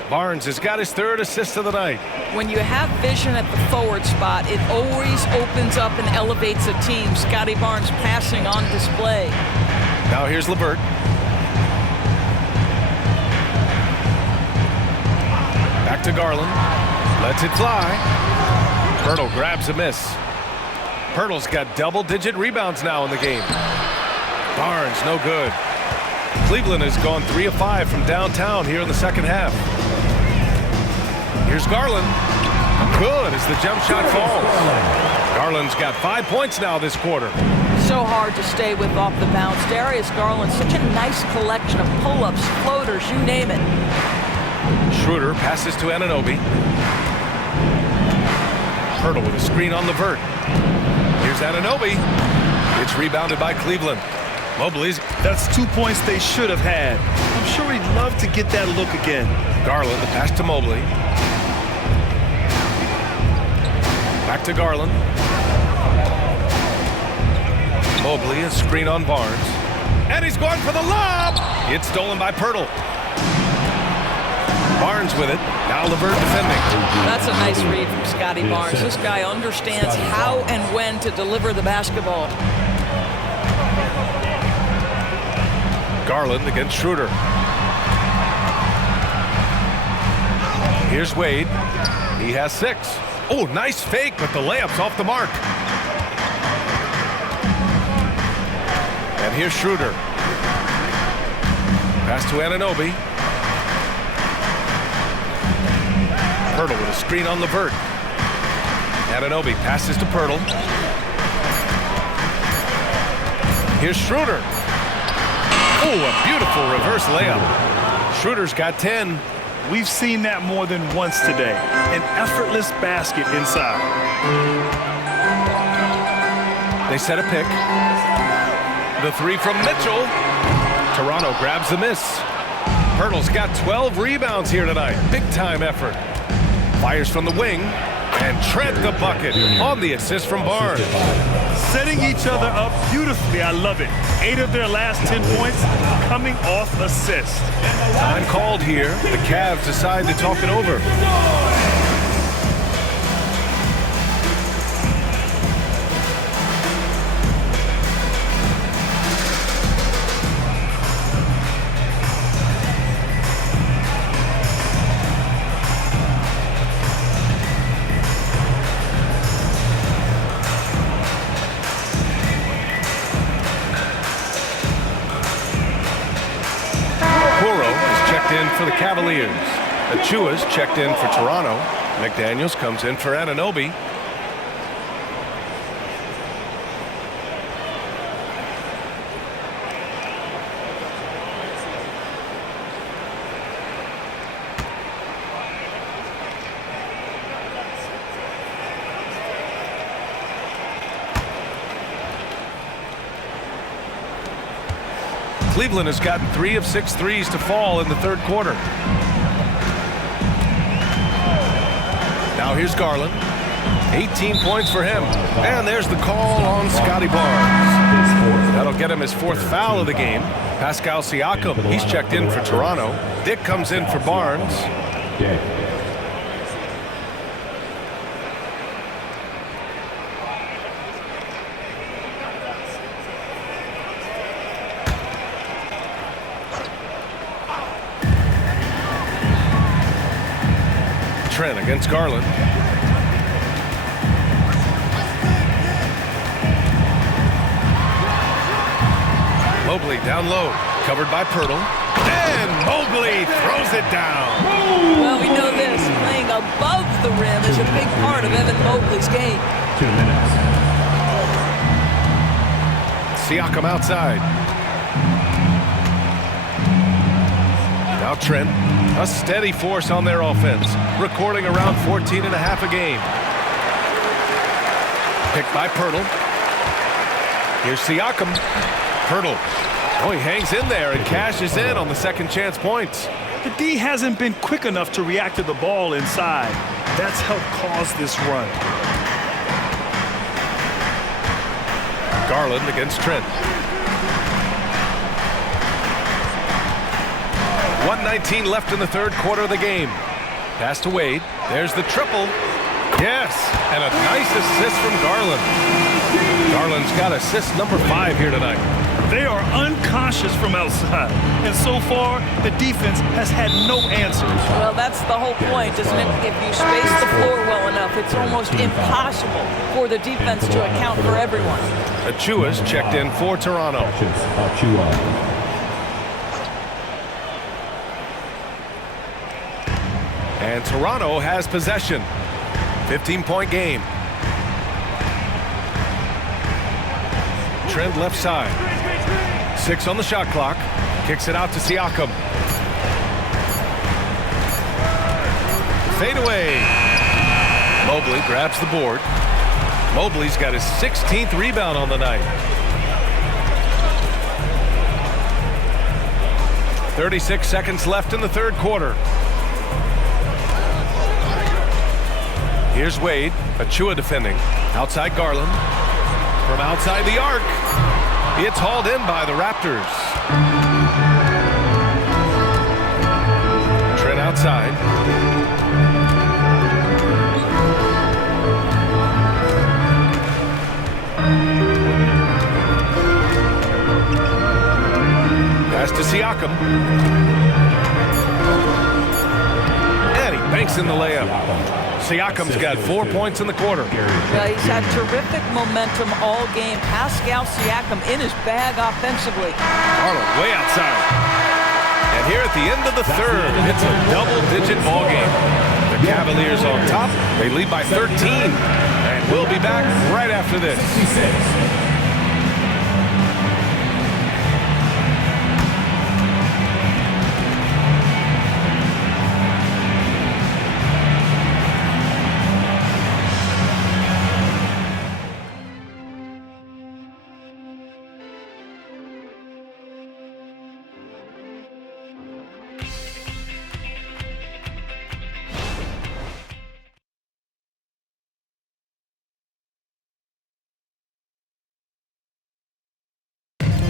Barnes has got his 3rd assist of the night. When you have vision at the forward spot, it always opens up and elevates a team. Scotty Barnes passing on display. Now here's LeVert. Back to Garland. Lets it fly. Pirtle grabs a miss. Pirtle's got double-digit rebounds now in the game. Barnes, no good. Cleveland has gone 3 of 5 from downtown here in the second half. Here's Garland. Good as the jump shot falls. Garland's got 5 points now this quarter. So hard to stay with off the bounce. Darius Garland, such a nice collection of pull-ups, floaters, you name it. Schroeder passes to Anunoby. Pirtle with a screen on LeVert. Here's Anunoby. It's rebounded by Cleveland. Mobley's. That's 2 points they should have had. I'm sure he'd love to get that look again. Garland, the pass to Mobley. Back to Garland. Mobley, a screen on Barnes. And he's going for the lob. It's stolen by Pirtle. Barnes with it. Now LeVert defending. That's a nice read from Scotty Barnes. This guy understands how and when to deliver the basketball. Garland against Schroeder. Here's Wade. He has 6. Oh, nice fake, but the layup's off the mark. And here's Schroeder. Pass to Anunoby. Pirtle with a screen on LeVert. Anunoby passes to Pirtle. Here's Schroeder. Oh, a beautiful reverse layup. Schroeder's got 10. We've seen that more than once today. An effortless basket inside. They set a pick. The 3 from Mitchell. Toronto grabs the miss. Pirtle's got 12 rebounds here tonight. Big time effort. Fires from the wing. And Trent the bucket on the assist from Barnes. Setting each other up beautifully. I love it. 8 of their last 10 points coming off assists. Time called here. The Cavs decide to talk it over. For the Cavaliers. Achua's checked in for Toronto. McDaniels comes in for Anunoby. Cleveland has gotten 3 of 6 threes to fall in the third quarter. Now here's Garland. 18 points for him. And there's the call on Scotty Barnes. That'll get him his 4th foul of the game. Pascal Siakam, he's checked in for Toronto. Dick comes in for Barnes. Trent against Garland. Mobley down low, covered by Pirtle. And Mobley throws it down. Well, we know this. Playing above the rim is a big part of Evan Mobley's game. 2 minutes. Siakam outside. Now Trent, a steady force on their offense, recording around 14 and a half a game. Picked by Pirtle. Here's Siakam. Pirtle. Oh, he hangs in there and cashes in on the second chance points. The D hasn't been quick enough to react to the ball inside. That's helped cause this run. Garland against Trent. 1:19 left in the third quarter of the game. Pass to Wade. There's the triple. Yes, and a nice assist from Garland. Garland's got assist number 5 here tonight. They are unconscious from outside, and so far, the defense has had no answers. Well, that's the whole point, isn't it? If you space the floor well enough, it's almost impossible for the defense to account for everyone. Achua's checked in for Toronto. And Toronto has possession. 15-point game. Trent left side. 6 on the shot clock. Kicks it out to Siakam. Fade away. Mobley grabs the board. Mobley's got his 16th rebound on the night. 36 seconds left in the third quarter. Here's Wade. Achua defending. Outside Garland. From outside the arc. It's hauled in by the Raptors. Trent outside. Pass to Siakam. And he banks in the layup. Siakam's got 4 points in the quarter. Yeah, he's had terrific momentum all game. Pascal Siakam in his bag offensively. Arnold way outside. And here at the end of the third, it's a double-digit ball game. The Cavaliers on top. They lead by 13. And we'll be back right after this.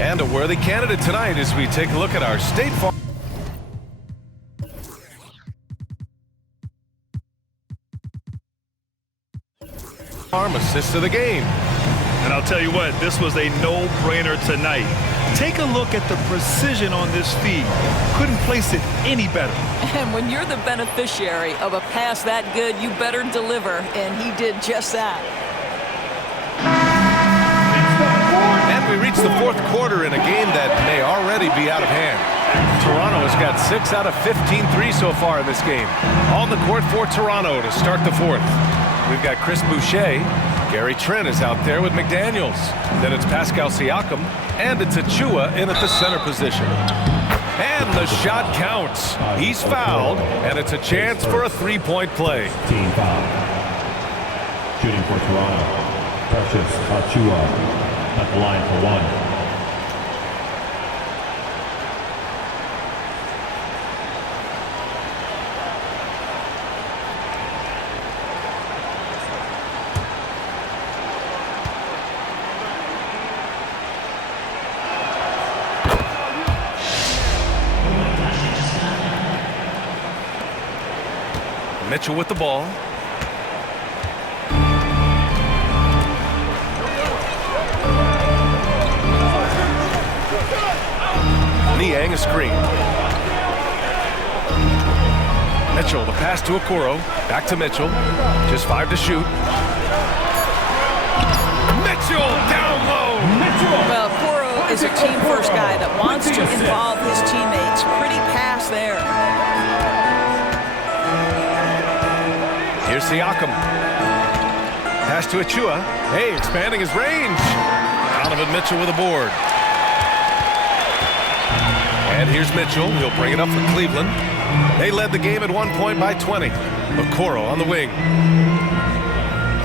And a worthy candidate tonight as we take a look at our State Farm assist of the game. And I'll tell you what, this was a no-brainer tonight. Take a look at the precision on this feed. Couldn't place it any better. And when you're the beneficiary of a pass that good, you better deliver, and he did just that. And we reach the fourth quarter in a game that may already be out of hand. Toronto has got 6 out of 15 threes so far in this game. On the court for Toronto to start the fourth. We've got Chris Boucher. Gary Trent is out there with McDaniels. Then it's Pascal Siakam, and it's Achua in at the center position. And the shot counts. He's fouled, and it's a chance for a three-point play. Team foul. Shooting for Toronto. Precious Achua at the line for one. Mitchell with the ball. Niang a screen. Mitchell, the pass to Okoro. Back to Mitchell. Just 5 to shoot. Mitchell down low. Well, Okoro is a team-first guy that wants to involve his teammates. Pretty pass there. Here's Siakam. Pass to Achua. Hey, expanding his range. Donovan Mitchell with a board. And here's Mitchell. He'll bring it up for Cleveland. They led the game at one point by 20. Okoro on the wing.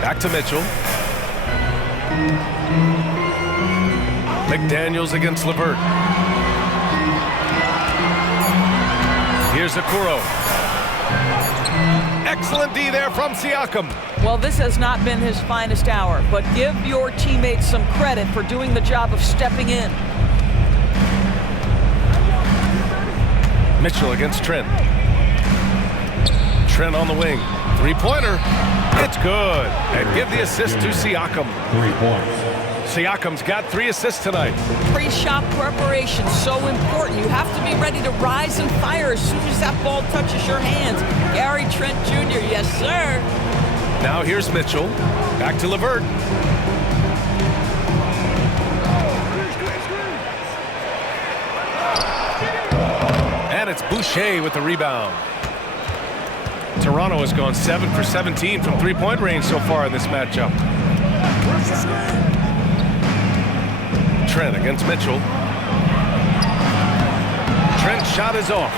Back to Mitchell. McDaniels against LeVert. Here's Okoro. Excellent D there from Siakam. Well, this has not been his finest hour, but give your teammates some credit for doing the job of stepping in. Mitchell against Trent. Trent on the wing. Three-pointer. It's good. And give the assist to Siakam. 3 points. Siakam's got 3 assists tonight. Pre-shot preparation, so important. You have to be ready to rise and fire as soon as that ball touches your hands. Gary Trent Jr., yes, sir. Now here's Mitchell. Back to LeVert. And it's Boucher with the rebound. Toronto has gone 7 for 17 from three-point range so far in this matchup. Trent against Mitchell. Trent's shot is off.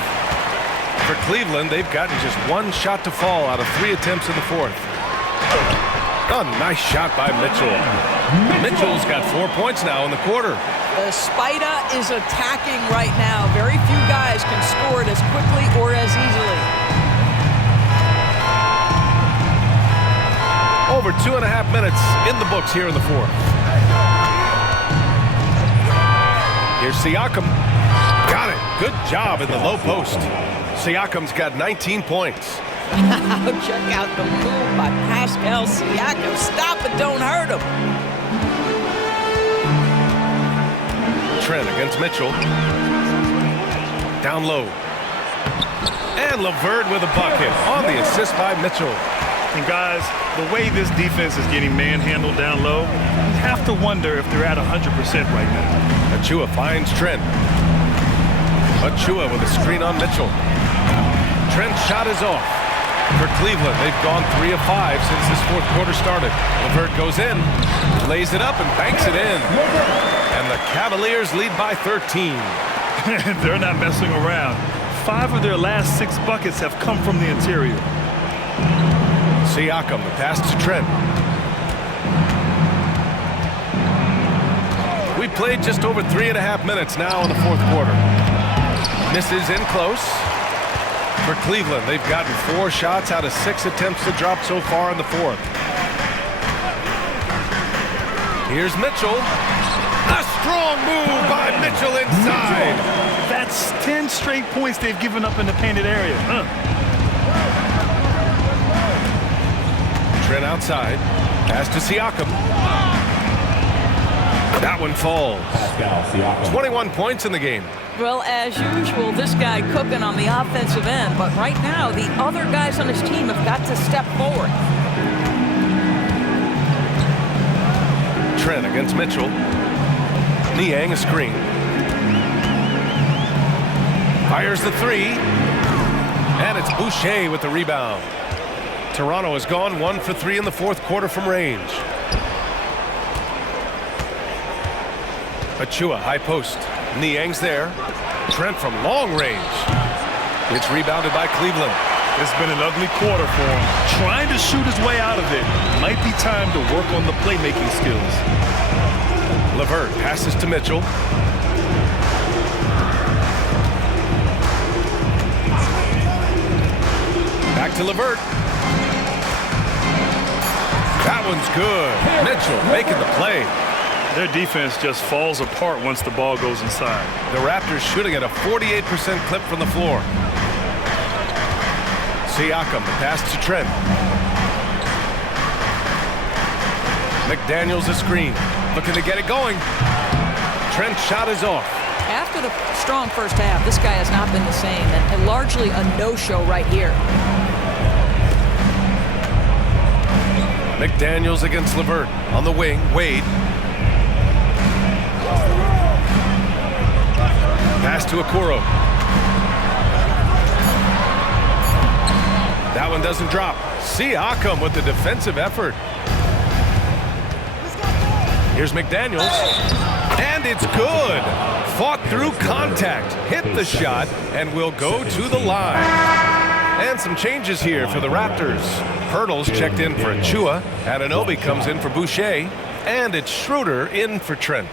For Cleveland, they've gotten just 1 shot to fall out of 3 attempts in the fourth. Oh, nice shot by Mitchell. Mitchell's got 4 points now in the quarter. The Spider is attacking right now. Very few guys can score it as quickly or as easily. Over 2.5 minutes in the books here in the fourth. Here's Siakam. Got it. Good job in the low post. Siakam's got 19 points. Check out the move by Pascal Siakam. Stop it, don't hurt him. Trent against Mitchell. Down low. And LeVert with a bucket on the assist by Mitchell. And guys, the way this defense is getting manhandled down low, you have to wonder if they're at 100% right now. Achua finds Trent. Achua with a screen on Mitchell. Trent's shot is off. For Cleveland, they've gone 3 of 5 since this fourth quarter started. LeVert goes in, lays it up, and banks it in. And the Cavaliers lead by 13. They're not messing around. 5 of their last 6 buckets have come from the interior. Siakam, the pass to Trent. We played just over 3.5 minutes now in the fourth quarter. Misses in close. For Cleveland, they've gotten 4 shots out of 6 attempts to drop so far in the fourth. Here's Mitchell. A strong move by Mitchell inside. That's 10 straight points they've given up in the painted area. Trent outside. Pass to Siakam. That one falls. 21 points in the game. Well, as usual, this guy cooking on the offensive end, but right now the other guys on his team have got to step forward. Trent against Mitchell. Niang a screen. Fires the 3. And it's Boucher with the rebound. Toronto has gone 1 for 3 in the fourth quarter from range. Achua, high post. Niang's there. Trent from long range. It's rebounded by Cleveland. It's been an ugly quarter for him. Trying to shoot his way out of it. Might be time to work on the playmaking skills. LeVert passes to Mitchell. Back to LeVert. That one's good. Mitchell making the play. Their defense just falls apart once the ball goes inside. The Raptors shooting at a 48% clip from the floor. Siakam, the pass to Trent. McDaniels a screen, looking to get it going. Trent's shot is off. After the strong first half, this guy has not been the same, and largely a no-show right here. McDaniels against LeVert. On the wing, Wade. Pass to Okoro. That one doesn't drop. Siakam with the defensive effort. Here's McDaniels. And it's good. Fought through contact. Hit the shot and will go to the line. And some changes here for the Raptors. Pirtle's checked in for Achua. Anunoby comes in for Boucher. And it's Schroeder in for Trent.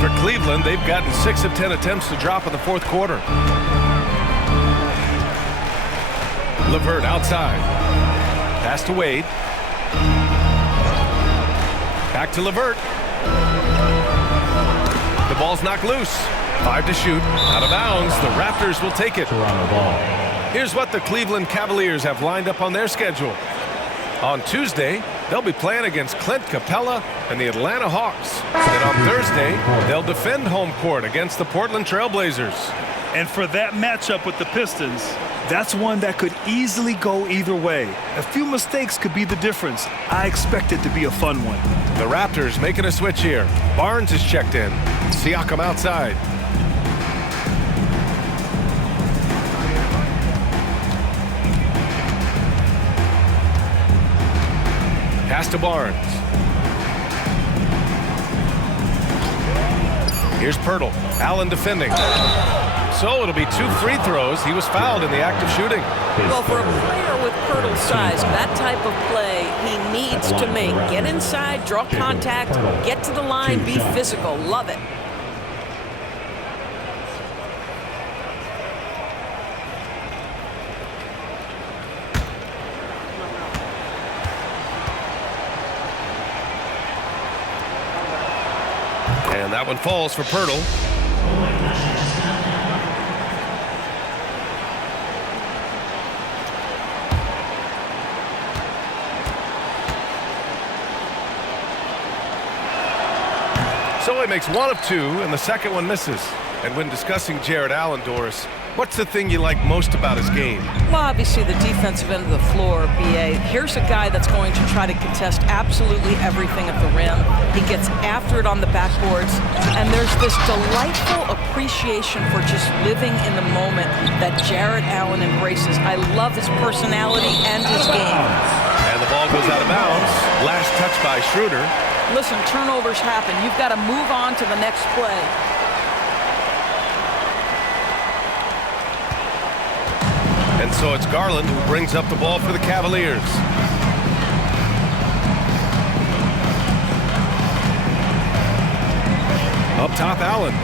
For Cleveland, they've gotten 6 of 10 attempts to drop in the fourth quarter. LeVert outside. Pass to Wade. Back to LeVert. The ball's knocked loose. 5 to shoot. Out of bounds. The Raptors will take it. Here's what the Cleveland Cavaliers have lined up on their schedule. On Tuesday, they'll be playing against Clint Capella and the Atlanta Hawks. And on Thursday, they'll defend home court against the Portland Trail Blazers. And for that matchup with the Pistons, that's one that could easily go either way. A few mistakes could be the difference. I expect it to be a fun one. The Raptors making a switch here. Barnes is checked in. Siakam outside. Pass to Barnes. Here's Pirtle. Allen defending. So it'll be 2 free throws. He was fouled in the act of shooting. Well, for a player with Pirtle's size, that type of play he needs to make. Get inside, draw contact, get to the line, be physical. Love it. And that one falls for Pirtle. So he makes 1 of 2, and the second one misses. And when discussing Jared Allen, Doris, what's the thing you like most about his game? Well, obviously the defensive end of the floor, BA. Here's a guy that's going to try to contest absolutely everything at the rim. He gets after it on the backboards, and there's this delightful appreciation for just living in the moment that Jared Allen embraces. I love his personality and his game. And the ball goes out of bounds. Last touch by Schroeder. Listen, turnovers happen. You've got to move on to the next play. And so it's Garland who brings up the ball for the Cavaliers. Up top, Allen.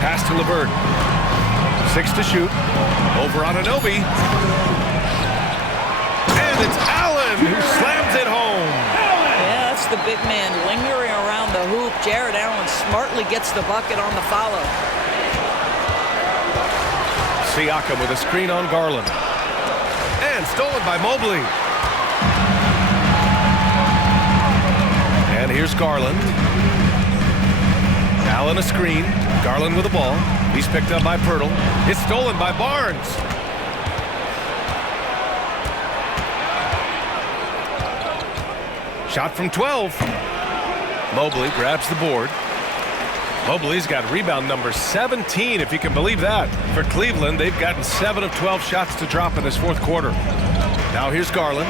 Pass to LeVert. 6 to shoot. Over on Anunoby. And it's Allen who slams it home. Yeah, that's the big man lingering around the hoop. Jared Allen smartly gets the bucket on the follow. Siakam with a screen on Garland. And stolen by Mobley. And here's Garland. Allen a screen. Garland with the ball. He's picked up by Pirtle. It's stolen by Barnes. Shot from 12. Mobley grabs the board. Mobley's got rebound number 17, if you can believe that. For Cleveland, they've gotten 7 of 12 shots to drop in this fourth quarter. Now here's Garland.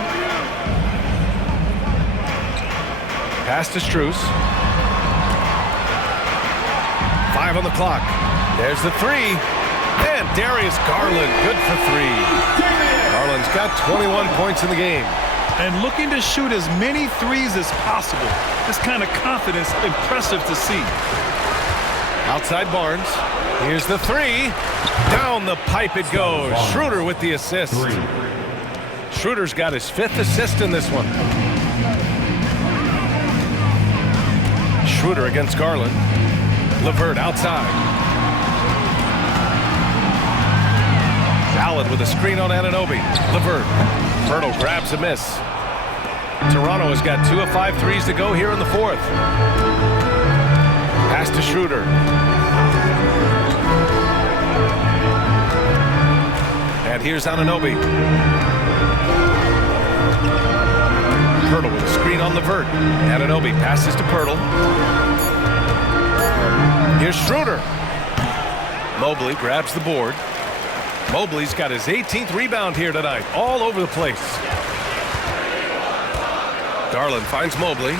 Pass to Strus. 5 on the clock. There's the 3. And Darius Garland, good for 3. Garland's got 21 points in the game. And looking to shoot as many threes as possible. This kind of confidence, impressive to see. Outside Barnes. Here's the three. Down the pipe it goes. Schroeder with the assist. Schroeder's got his 5th assist in this one. Schroeder against Garland. LeVert outside. Allen with a screen on Anunoby. LeVert. Pirtle grabs a miss. Toronto has got 2 of 5 threes to go here in the 4th. Pass to Schroeder. And here's Anunoby. Pirtle with a screen on LeVert. Anunoby passes to Pirtle. Here's Schroeder. Mobley grabs the board. Mobley's got his 18th rebound here tonight. All over the place. Garland finds Mobley.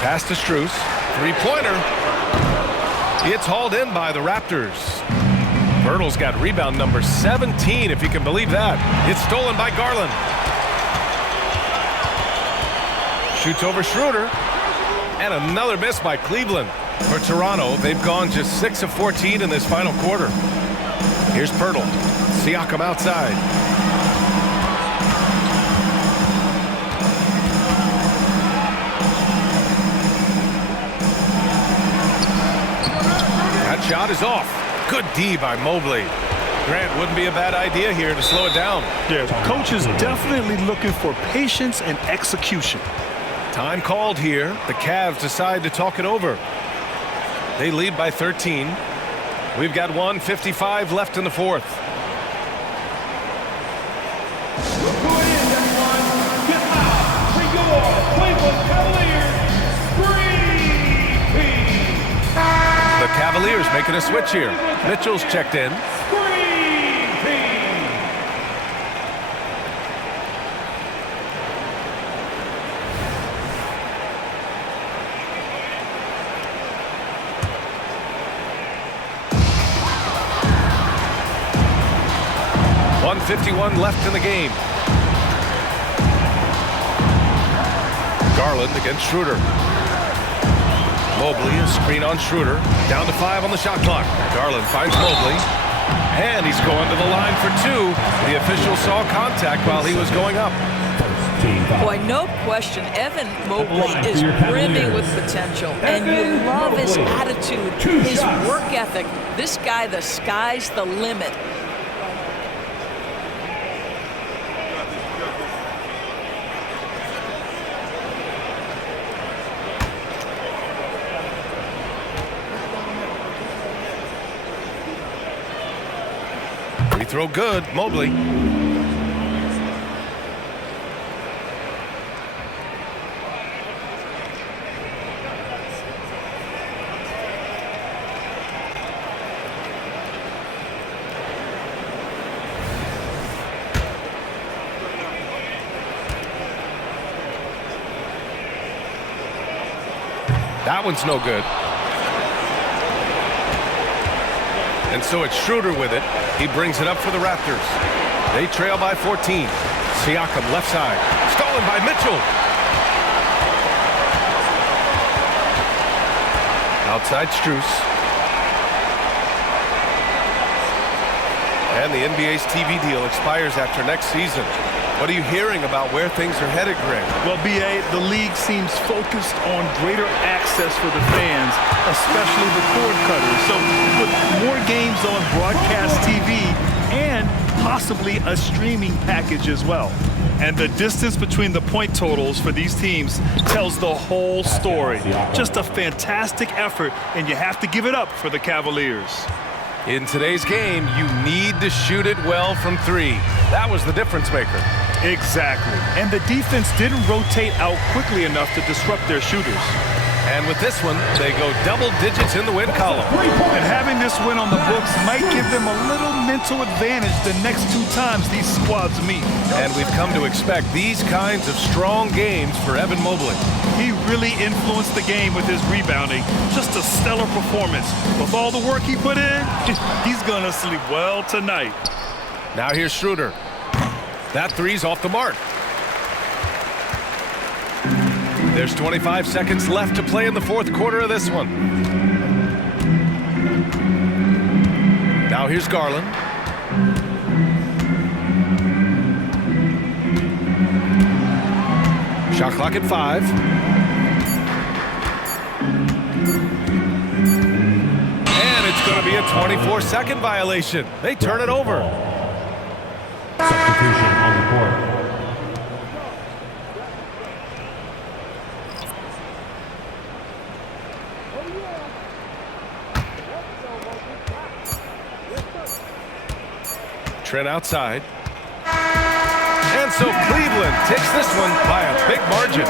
Pass to Strus. 3-pointer. It's hauled in by the Raptors. Pirtle's got rebound number 17, if you can believe that. It's stolen by Garland. Shoots over Schroeder. And another miss by Cleveland. For Toronto, they've gone just 6 of 14 in this final quarter. Here's Pirtle. Siakam outside. That shot is off. Good D by Mobley. Grant, wouldn't be a bad idea here to slow it down. Yeah, coach is definitely looking for patience and execution. Time called here. The Cavs decide to talk it over. They lead by 13. We've got 1:55 left in the 4th. Get out for your Cleveland Cavaliers Screen Team. The Cavaliers making a switch here. Mitchell's checked in. Screen Team. .51 left in the game. Garland against Schroeder. Mobley, a screen on Schroeder. Down to 5 on the shot clock. Garland finds Mobley. And he's going to the line for 2. The official saw contact while he was going up. Boy, no question, Evan Mobley is brimming with potential. And you love his attitude, his work ethic. This guy, the sky's the limit. Free throw good, Mobley. That one's no good. And so it's Schroeder with it. He brings it up for the Raptors. They trail by 14. Siakam left side. Stolen by Mitchell. Outside Strus. And the NBA's TV deal expires after next season. What are you hearing about where things are headed, Greg? Well, B.A., the league seems focused on greater access for the fans, especially the cord cutters. So with more games on broadcast TV and possibly a streaming package as well. And the distance between the point totals for these teams tells the whole story. Just a fantastic effort, and you have to give it up for the Cavaliers. In today's game, you need to shoot it well from 3. That was the difference maker. Exactly. And the defense didn't rotate out quickly enough to disrupt their shooters. And with this one, they go double digits in the win column. And having this win on the books might give them a little mental advantage the next 2 times these squads meet. And we've come to expect these kinds of strong games for Evan Mobley. He really influenced the game with his rebounding. Just a stellar performance. With all the work he put in, he's going to sleep well tonight. Now here's Schroeder. That three's off the mark. There's 25 seconds left to play in the fourth quarter of this one. Now here's Garland. Shot clock at 5. And it's going to be a 24-second violation. They turn it over. Substitution on the court. Trent outside. And so Cleveland takes this one by a big margin.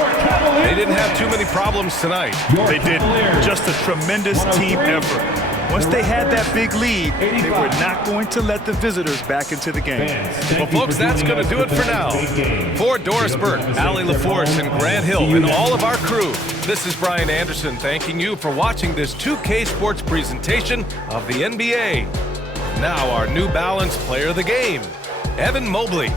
They didn't have too many problems tonight. They didn't. Just a tremendous team effort. Once they had that big lead, they were not going to let the visitors back into the game. Well, folks, that's going to do it for now. For Doris Burke, Allie LaForce, and Grant Hill, and all of our crew, this is Brian Anderson thanking you for watching this 2K Sports presentation of the NBA. Now our New Balance Player of the Game, Evan Mobley.